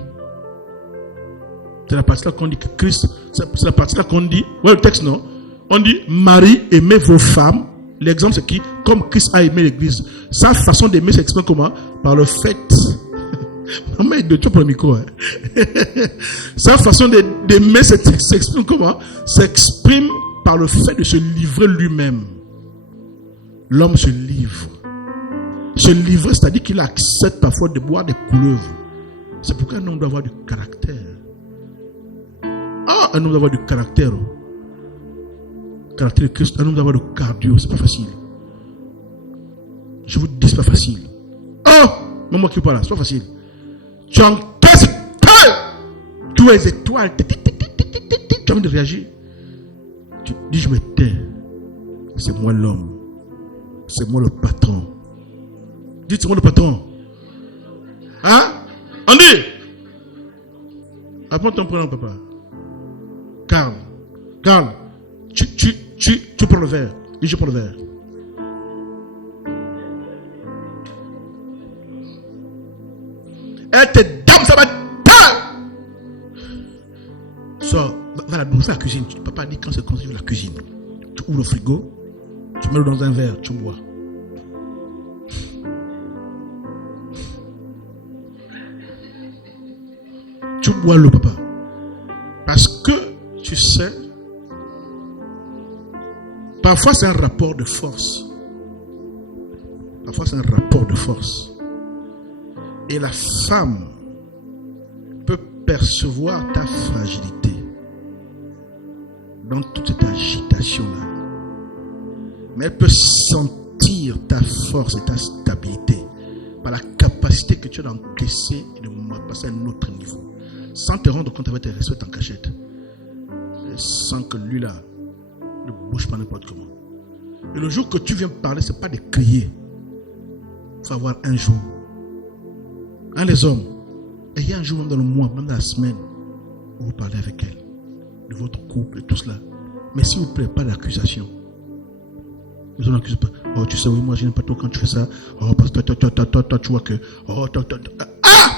C'est la partie là qu'on dit que Christ, c'est la partie là qu'on dit, ouais, le texte, non? On dit, Marie, aimez vos femmes. L'exemple, c'est qui? Comme Christ a aimé l'église. Sa façon d'aimer s'exprime comment? Par le fait. Maman, il doit pour le micro. Hein. Sa façon d'aimer s'exprime comment? S'exprime par le fait de se livrer lui-même. L'homme se livre. Se livrer, c'est-à-dire qu'il accepte parfois de boire des couleuvres. C'est pourquoi un homme doit avoir du caractère. Un homme doit avoir du caractère. Caractère de Christ, un homme doit avoir du cardio. C'est pas facile. Je vous dis, c'est pas facile. Maman qui parle là, c'est pas facile. Tu encaisses, tu es étoile. Tu as envie de réagir. Tu dis, je me tais. C'est moi l'homme. C'est moi le patron. Dites, c'est moi le patron. Hein? On dit. Apprends ton prénom, papa. Carl. Tu prends le verre. Dis, je prends le verre. Elle te donne, ça va ta. Sors, va la cuisine. Papa dit quand c'est comme ça, la cuisine. Tu ouvres le frigo, tu mets-le dans un verre, tu bois. Tu bois l'eau, papa. Parce que, tu sais, parfois c'est un rapport de force. Et la femme peut percevoir ta fragilité dans toute cette agitation-là. Mais elle peut sentir ta force et ta stabilité par la capacité que tu as d'encaisser et de passer à un autre niveau. Sans te rendre compte avec tes respects en cachette. Et sans que lui là ne bouge pas n'importe comment. Et le jour que tu viens parler, ce n'est pas de crier. Il faut avoir un jour. Les hommes, ayez un jour même dans le mois, même dans la semaine, où vous parlez avec elle, de votre couple et tout cela. Mais s'il vous plaît, pas d'accusation. Les hommes n'accusent pas. Oh, tu sais, oui, moi, je n'aime pas trop quand tu fais ça. Oh, parce que toi, tu vois que. Oh, ah!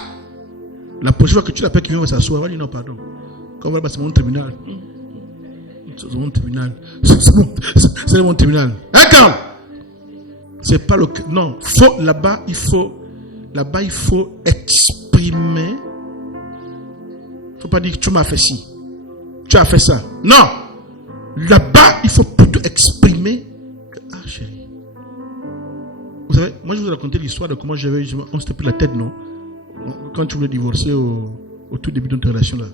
La prochaine fois que tu l'appelles, qui vient s'asseoir, elle va dire non, pardon. Quand on va c'est mon tribunal. C'est mon tribunal. C'est mon tribunal. D'accord? C'est pas le. Non, là-bas, il faut exprimer. Il ne faut pas dire que tu m'as fait ci. Tu as fait ça. Non! Là-bas, il faut plutôt exprimer que, ah, chérie. Vous savez, moi, je vous ai raconté l'histoire de comment on s'était pris la tête, non? Quand tu voulais divorcer au tout début de notre relation, là.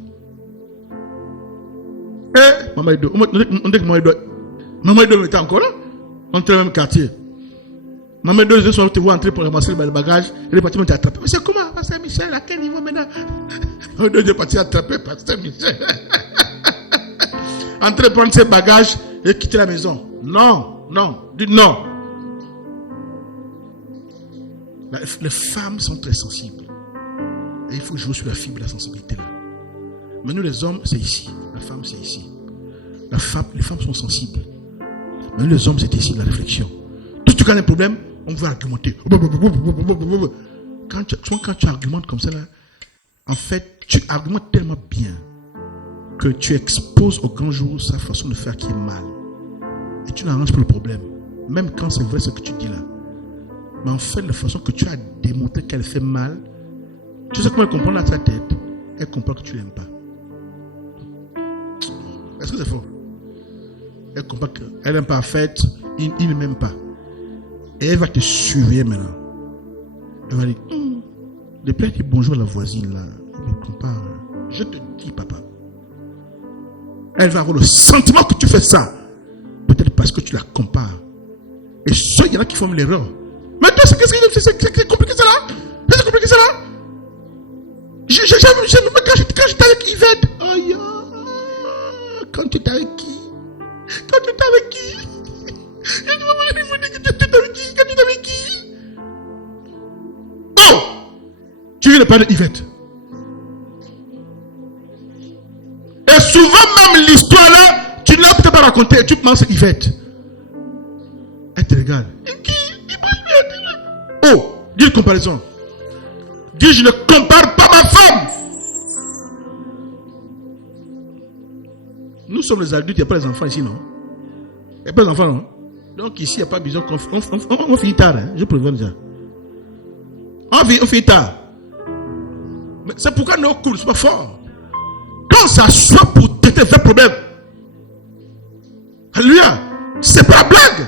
Et maman Edo, on dit que maman Edo était encore là. On était dans le même quartier. Maman Edo, ils sont te voir entrer pour ramasser le bagage. Et les partis m'ont attrapé. Mais c'est comment, Pasteur Michel? À quel niveau maintenant? Maman Edo est parti attraper Pasteur Michel. Entrer prendre ses bagages et quitter la maison. Non, dites non. Les femmes sont très sensibles. Et il faut jouer sur la fibre de la sensibilité là. Mais nous les hommes, c'est ici. La femme, c'est ici. Les femmes sont sensibles. Mais nous les hommes, c'est ici, la réflexion. Tout ce qui a un problème, on va argumenter. Quand tu argumentes comme ça là, en fait, tu argumentes tellement bien que tu exposes au grand jour sa façon de faire qui est mal. Et tu n'arranges pas le problème. Même quand c'est vrai ce que tu dis là. Mais en fait, la façon que tu as démontré qu'elle fait mal, tu sais comment elle comprend dans sa tête? Elle comprend que tu l'aimes pas. Est-ce que c'est faux? Elle comprend qu'elle n'est pas faite, il ne m'aime pas. Et elle va te surveiller maintenant. Elle va dire, depuis qu'elle dit bonjour à la voisine là, elle me compare. Je te dis, papa. Elle va avoir le sentiment que tu fais ça. Peut-être parce que tu la compares. Et ça, il y en a qui font l'erreur. Mais toi, c'est compliqué ça là? C'est compliqué ça là? Quand j'étais avec Yvette. Aïe, quand tu étais avec qui? Quand tu étais avec qui? Quand tu étais avec qui? Oh! Tu viens de parler d'Yvette. Et souvent même l'histoire là, tu ne l'as peut-être pas raconté, tu penses à Yvette. Elle te regarde. Oh, dis une comparaison. Dis, je ne compare pas ma femme. Nous sommes les adultes, il n'y a pas les enfants ici, non? Il n'y a pas les enfants, non? Donc ici, il n'y a pas besoin qu'on on finit tard, hein? Je préviens déjà. On finit tard. Mais c'est pourquoi nos cours ne sont pas forts. Quand ça soit pour traiter vrais problèmes. Alléluia. C'est pas blague.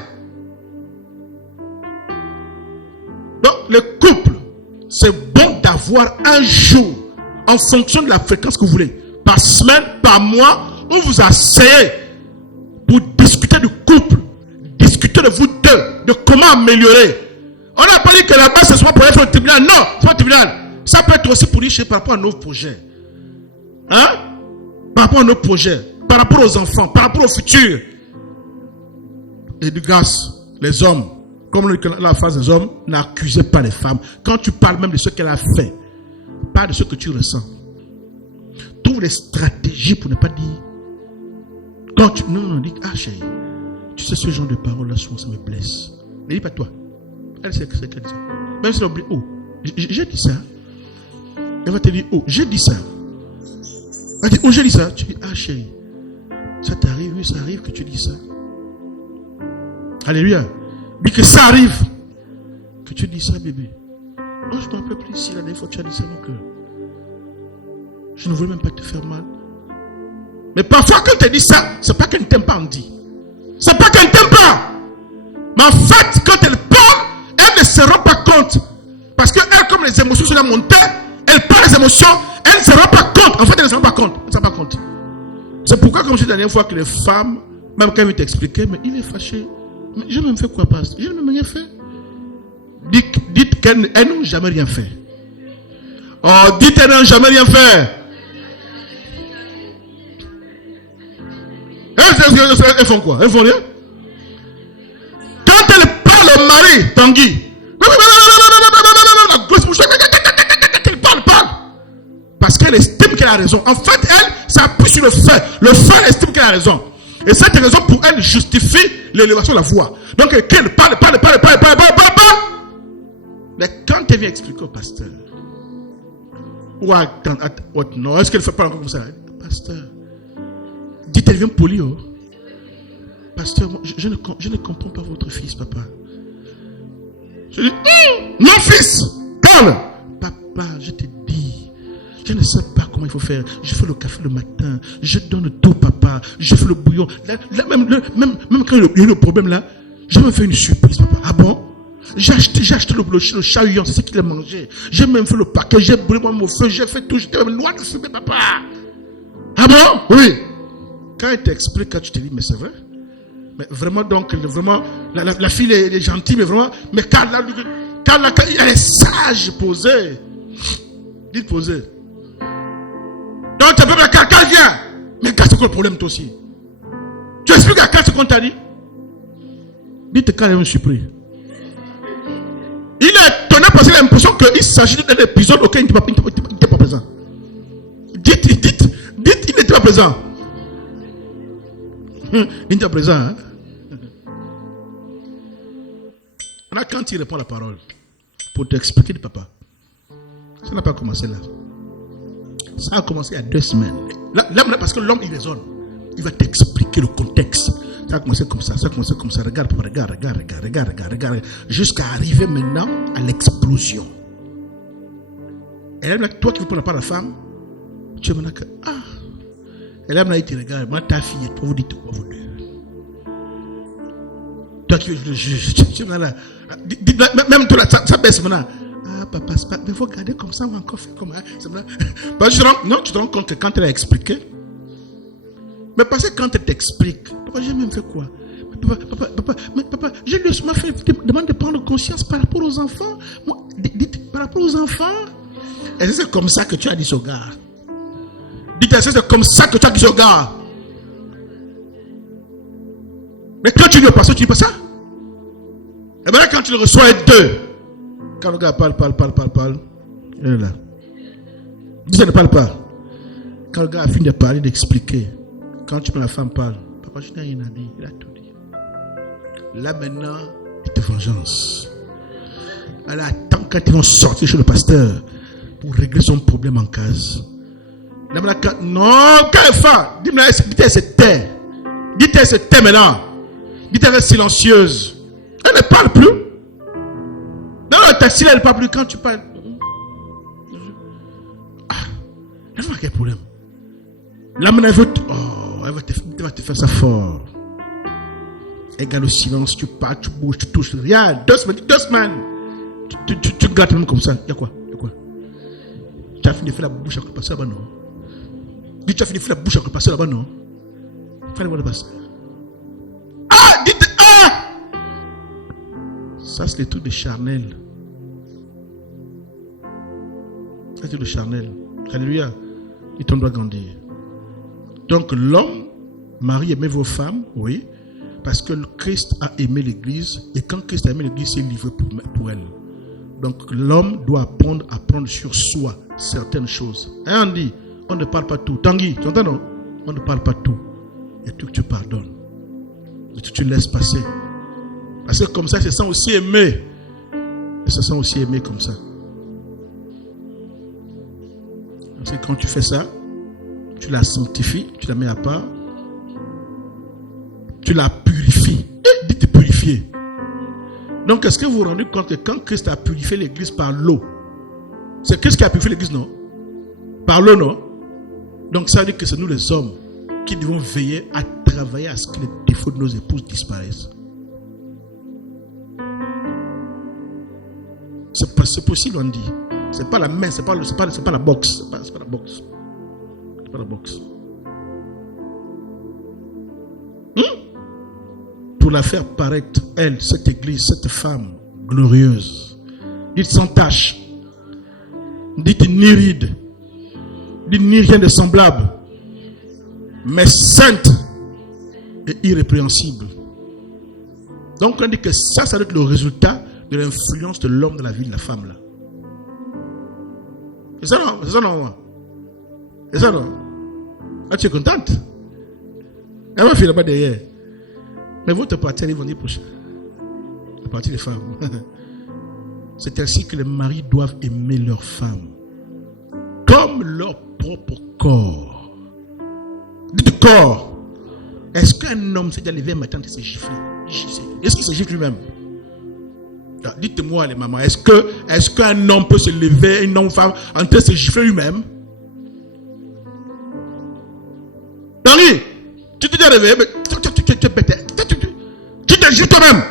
Donc, le couple, c'est bon d'avoir un jour, en fonction de la fréquence que vous voulez, par semaine, par mois, on vous asseyez pour discuter du couple, discuter de vous deux, de comment améliorer. On n'a pas dit que là-bas, ce soit pour être au tribunal. Non, c'est pas au tribunal. Ça peut être aussi pour dire par rapport à nos projets. Hein? Par rapport à nos projets, par rapport aux enfants, par rapport au futur. Et de grâce, les hommes, comme la phrase des hommes, n'accusez pas les femmes. Quand tu parles même de ce qu'elle a fait, pas de ce que tu ressens. Trouve des stratégies pour ne pas dire. Quand tu. Non, dis, ah chérie, tu sais, ce genre de paroles-là, souvent, ça me blesse. Ne dis pas toi. Elle sait que c'est qu'elle dit. Même si elle oublie, oh, j'ai dit ça. Elle va te dire, oh, j'ai dit ça. Elle dit, oh, j'ai dit ça. Tu dis, ah chérie, ça t'arrive, oui, ça arrive que tu dis ça. Alléluia. Dis que ça arrive. Que tu dis ça, bébé. Oh, je ne me rappelle plus si la dernière fois que tu as dit ça, mon cœur. Je ne voulais même pas te faire mal. Mais parfois, quand tu dis ça, c'est pas qu'elle ne t'aime pas, on dit. C'est pas qu'elle ne t'aime pas. Mais en fait, quand elle parle, elle ne se rend pas compte. Parce qu'elle, comme les émotions sont là montées, elle parle des émotions, elle ne se rend pas compte. En fait, elle ne se rend pas compte. Elle ne se rend pas compte. C'est pourquoi, comme je disais la dernière fois, que les femmes, même quand ils t'expliquaient, mais il est fâché. Mais je même fait quoi, pasteur? Je n'ai même rien fait. Dites qu'elles n'ont jamais rien fait. Oh, dites qu'elles n'ont jamais rien fait. Elles font quoi? Elles font rien? Quand elle parle au mari, Tanguy, elle parle. Parce qu'elle estime qu'elle a raison. En fait, elle s'appuie sur le fait. Le fait, elle estime qu'elle a raison. Et cette raison pour elle justifie l'élévation de la voix. Donc qu'elle parle. Mais quand elle vient expliquer au pasteur, non, est-ce qu'elle ne fait pas encore comme ça? Pasteur, dites, elle vient poli. Oh. Pasteur, je ne comprends pas votre fils, papa. Je dis, non fils, parle. Papa, je te dis, je ne sais pas comment il faut faire. Je fais le café le matin, je donne tout, papa. Je fais le bouillon. Là, même quand il y a eu le problème là, je me fais une surprise, papa. Ah bon? J'ai acheté le chahuillon, c'est ce qu'il a mangé. J'ai même fait le paquet, j'ai brûlé mon feu, j'ai fait tout, j'étais même noir de fumer, papa. Ah bon? Oui. Quand elle t'explique, quand tu te dis, mais c'est vrai. Mais vraiment, donc, vraiment, la fille elle est gentille, mais vraiment, mais quand elle est sage, posée. Dites posée. Donc, tu peux pas, quand vient. Mais quand c'est quoi le problème, toi aussi? Tu expliques à quand ce qu'on t'a dit? Dites quand elle est surpris. Il est étonné parce qu'il a l'impression qu'il s'agit d'un épisode auquel il n'était pas présent. Dites, il n'était pas présent. Il n'était pas présent. Hein? Là, quand il répond la parole, pour t'expliquer, papa, ça n'a pas commencé là. Ça a commencé il y a 2 semaines. Là, parce que l'homme, il raisonne. Il va t'expliquer le contexte. Ça a commencé comme ça, regarde, jusqu'à arriver maintenant à l'explosion. Et là, toi qui ne prends pas la femme, tu me dis que, et là, il te regarde, moi, ta fille, toi, vous dites quoi, vous deux? Toi qui veux le juge, tu me là, même toi, ça baisse maintenant. Ah, papa, mais il faut garder comme ça, on va encore faire comme ça. Non, tu te rends compte que quand elle a expliqué, mais parce que quand elle t'explique, papa, j'ai même fait quoi? Papa, j'ai lui fait demande de prendre conscience par rapport aux enfants. Moi, dites, par rapport aux enfants. Et c'est comme ça que tu as dit ce gars. Dites, c'est comme ça que tu as dit ce gars. Mais quand tu dis au pasteur, tu dis pas ça. Et bien là, quand tu le reçois, et 2. Quand le gars parle, il est là. Dis, ça ne parle pas. Quand le gars a fini de parler, d'expliquer. Quand tu prends la femme parle, papa, je n'ai rien à dire, il a tout dit. Là maintenant, il te vengeance. Alors attends quand ils vont sortir chez le pasteur pour régler son problème en case. Là maintenant, quand elle fait, dis-moi, dites-elle se tait. Dites-elle se tait maintenant. Dites-elle reste silencieuse. Elle ne parle plus. Dans le taxi, elle ne parle plus quand tu parles. Elle voit quel problème. Là maintenant, elle va te faire ça fort. Elle garde le silence, tu parles, tu bouges, tu touches. Rien, 2 semaines. Tu grattes même comme ça. Il y a quoi? Tu as fini de faire la bouche avec le pasteur là-bas, non? Dis, tu as fini de faire la bouche avec le pasteur là-bas, non? Fallait voir le pasteur. Dites, ça, c'est le truc de charnel. Ça, c'est le charnel. Alléluia. Et ton doit grandir. Donc, l'homme, Marie, aimez vos femmes, oui, parce que le Christ a aimé l'Église, et quand Christ a aimé l'Église, il est livré pour elle. Donc, l'homme doit apprendre à prendre sur soi certaines choses. Et on dit, on ne parle pas tout. Tanguy, tu entends, non? On ne parle pas tout. Il y a tout que tu pardonnes. Et tout tu laisses passer. Parce que comme ça, ils se sent aussi aimé. Ils se sent aussi aimé comme ça. Parce que quand tu fais ça, tu la sanctifies, tu la mets à part, tu la purifies. Dis te purifier. Donc, est-ce que vous vous rendez compte que quand Christ a purifié l'église par l'eau, c'est Christ qui a purifié l'église, non? Par l'eau, non? Donc, ça veut dire que c'est nous les hommes qui devons veiller à travailler à ce que les défauts de nos épouses disparaissent. C'est possible, on dit. C'est pas la main, c'est pas la boxe. C'est pas la boxe. C'est pas la boxe. Pour la faire paraître, elle, cette église, cette femme glorieuse, dites sans tache, dites ni ride, dites ni rien de semblable, mais sainte et irrépréhensible. Donc on dit que ça doit être le résultat de l'influence de l'homme dans la vie de la femme là. C'est ça non? C'est ça non? C'est ça non? Ah, tu es contente? Elle va finir là-bas derrière. Mais votre partie arrive vendredi prochain. La partie des femmes. C'est ainsi que les maris doivent aimer leurs femmes comme leur propre corps. Dites corps. Est-ce qu'un homme s'est déjà levé un matin et s'est giflé? Est-ce qu'il se gifle lui-même? Dites-moi les mamans, est-ce qu'un homme peut se lever, un homme, femme, en train de se gifler lui-même? Henri, tu t'es déjà réveillé, mais tu te gifles toi-même.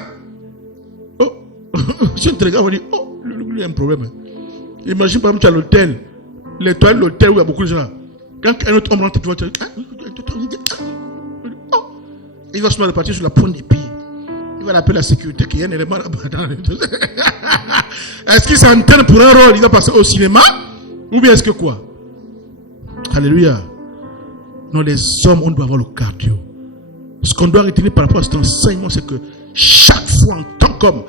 Oh, si on te regarde, on va dire, oh, lui, il y a un problème. Imagine par exemple, tu es à l'hôtel, les toilettes de l'hôtel où il y a beaucoup de gens. Quand un autre homme rentre, tu vas te dire, oh, il va se mettre à partir sur la pointe des pieds. Il va l'appeler la sécurité qui est un élément là-bas. Est-ce qu'il s'entraîne pour un rôle? Il va passer au cinéma? Ou bien est-ce que quoi? Alléluia. Non, les hommes, on doit avoir le cardio. Ce qu'on doit retenir par rapport à cet enseignement, c'est que chaque fois en tant qu'homme,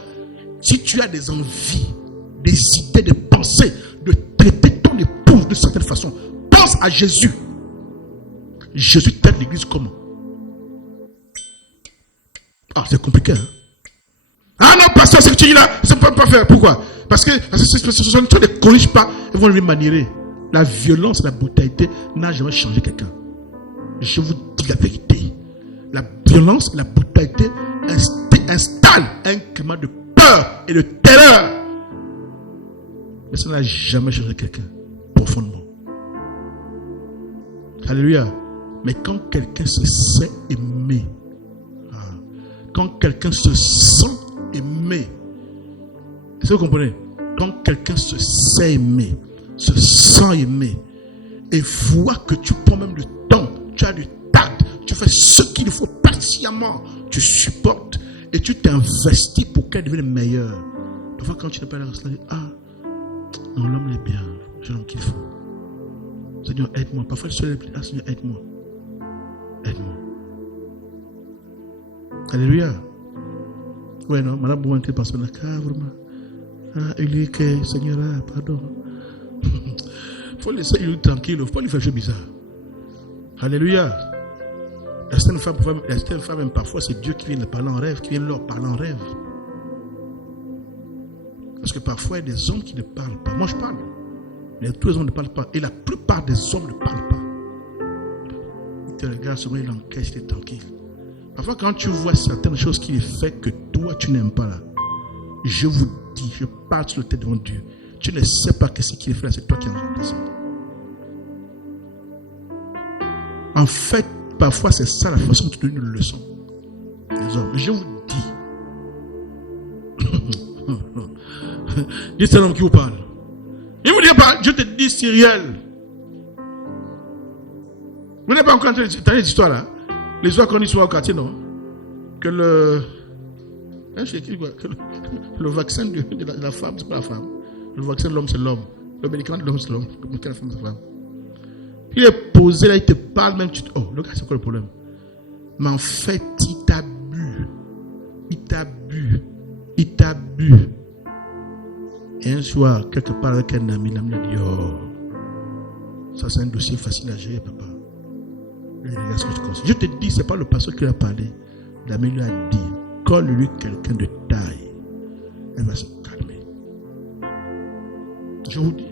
si tu as des envies, des idées, des pensées, de traiter ton épouse de certaine façon, pense à Jésus. Jésus traite l'église comment? Ah, c'est compliqué, hein? Ah non, pasteur, ce que tu dis là, ça ne peut pas faire. Pourquoi? Parce que ce sont des trucs qui ne corrigent pas, ils vont lui maniérer. La violence, la brutalité n'a jamais changé quelqu'un. Je vous dis la vérité. La violence, la brutalité installe un climat de peur et de terreur. Mais ça n'a jamais changé quelqu'un profondément. Alléluia. Mais quand quelqu'un se sait aimé, quand quelqu'un se sent aimé, est-ce que vous comprenez? Quand quelqu'un se sait aimé, se sent aimé, et voit que tu prends même du temps, tu as du tact, tu fais ce qu'il faut patiemment, tu supportes et tu t'investis pour qu'elle devienne meilleure. Parfois, quand tu n'as pas la réponse, ah, non, l'homme est bien, je l'aime qu'il faut. Seigneur, aide-moi. Parfois, le Seigneur dit, ah, Seigneur, aide-moi. Aide-moi. Alléluia. Ouais, non, madame Bouan était passée dans la cave, vraiment. Ah, il dit que, Seigneur, pardon. Il faut laisser lui tranquille, il ne faut pas lui faire jeu bizarre. Alléluia. Certaines femmes, même parfois, c'est Dieu qui vient leur parler en rêve, qui vient leur parler en rêve. Parce que parfois, il y a des hommes qui ne parlent pas. Moi, je parle. Mais tous les hommes ne parlent pas. Et la plupart des hommes ne parlent pas. Il te regarde, souvent, il encaisse, il est tranquille. Parfois, quand tu vois certaines choses qu'il fait que toi, tu n'aimes pas là, je vous dis, je parle sur le tête devant Dieu. Tu ne sais pas ce qu'il fait là, c'est toi qui en as ça. En fait, parfois, c'est ça la façon de te donner une leçon. Les hommes. Je vous dis. Dites c'est l'homme qui vous parle. Il vous dit pas, je te dis, Cyriel. Vous n'avez pas encore entendu les histoires là? Les histoires qu'on dit au quartier, non? Que le vaccin de la femme, c'est pas la femme. Le vaccin de l'homme, c'est l'homme. Le médicament de l'homme, c'est l'homme. Le médicament de la femme, c'est la femme. Il est posé là, il te parle même. Oh, le gars, c'est quoi le problème? Mais en fait, il t'a bu. Il t'a bu. Il t'a bu. Et un soir, quelque part avec un ami, l'ami a dit, oh, ça c'est un dossier facile à gérer, papa. Je te dis, ce n'est pas le pasteur qui a parlé. L'ami lui a dit, colle-lui quelqu'un de taille. Elle va se calmer. Je vous dis.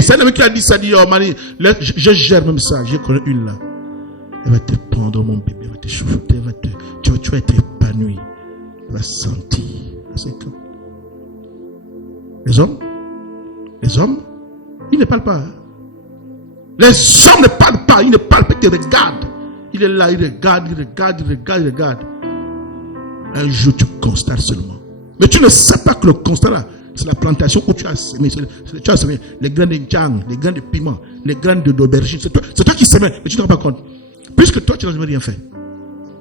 C'est un ami qui a dit ça, dit, oh Marie, je gère même ça, je connais une là. Elle va te prendre mon bébé, elle va te chouchouter, tu vas être épanoui. Elle va sentir. C'est tout. Les hommes, ils ne parlent pas. Les hommes ne parlent pas, ils ne parlent pas, ils te regardent. Il est là, il regarde. Un jour, tu constates seulement. Mais tu ne sais pas que le constat là, c'est la plantation où tu as semé. Tu as semé les graines de jang, les graines de piment, les graines d'aubergine. C'est toi qui sèmes, mais tu ne te rends pas compte. Puisque toi, tu n'as jamais rien fait.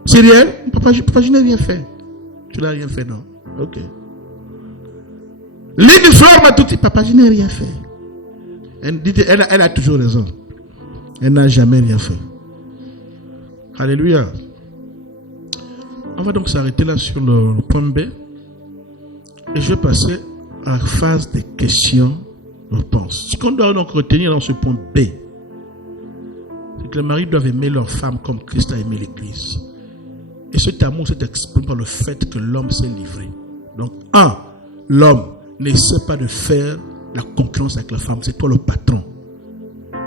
C'est réel? Papa, je n'ai rien fait. Tu n'as rien fait, non? Ok. Lydie Fleur m'a tout dit, papa, je n'ai rien fait. Elle a toujours raison. Elle n'a jamais rien fait. Alléluia. On va donc s'arrêter là sur le point B. Et je vais passer à la phase des questions-réponses. Ce qu'on doit donc retenir dans ce point B, que les maris doivent aimer leur femme comme Christ a aimé l'Église. Et cet amour s'est exprimé par le fait que l'homme s'est livré. Donc, l'homme n'essaie pas de faire la concurrence avec la femme, c'est toi le patron.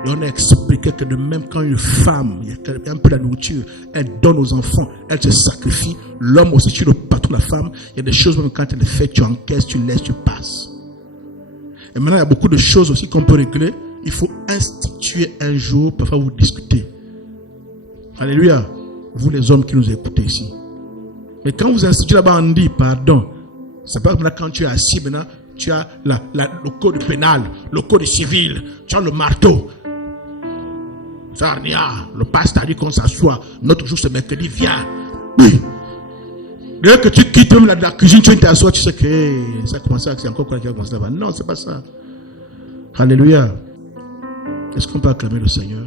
Et on a expliqué que de même quand une femme, il y a un peu de la nourriture, elle donne aux enfants, elle se sacrifie. L'homme aussi, tu es le patron de la femme. Il y a des choses, même quand elle les fait, tu encaisses, tu laisses, tu passes. Et maintenant, il y a beaucoup de choses aussi qu'on peut régler. Il faut instituer un jour, parfois vous discuter. Alléluia. Vous les hommes qui nous écoutez ici. Mais quand vous instituez là-bas, on dit, pardon. C'est pas maintenant quand tu es assis, maintenant, tu as le code pénal, le code civil, tu as le marteau. Le pasteur a dit qu'on s'assoit. Notre jour, ce mercredi, viens. Oui. Dès que tu quittes même la cuisine, tu t'assois, tu sais que ça a commencé, c'est encore quoi qui a commencé là-bas. Non, c'est pas ça. Alléluia. Est-ce qu'on peut acclamer le Seigneur?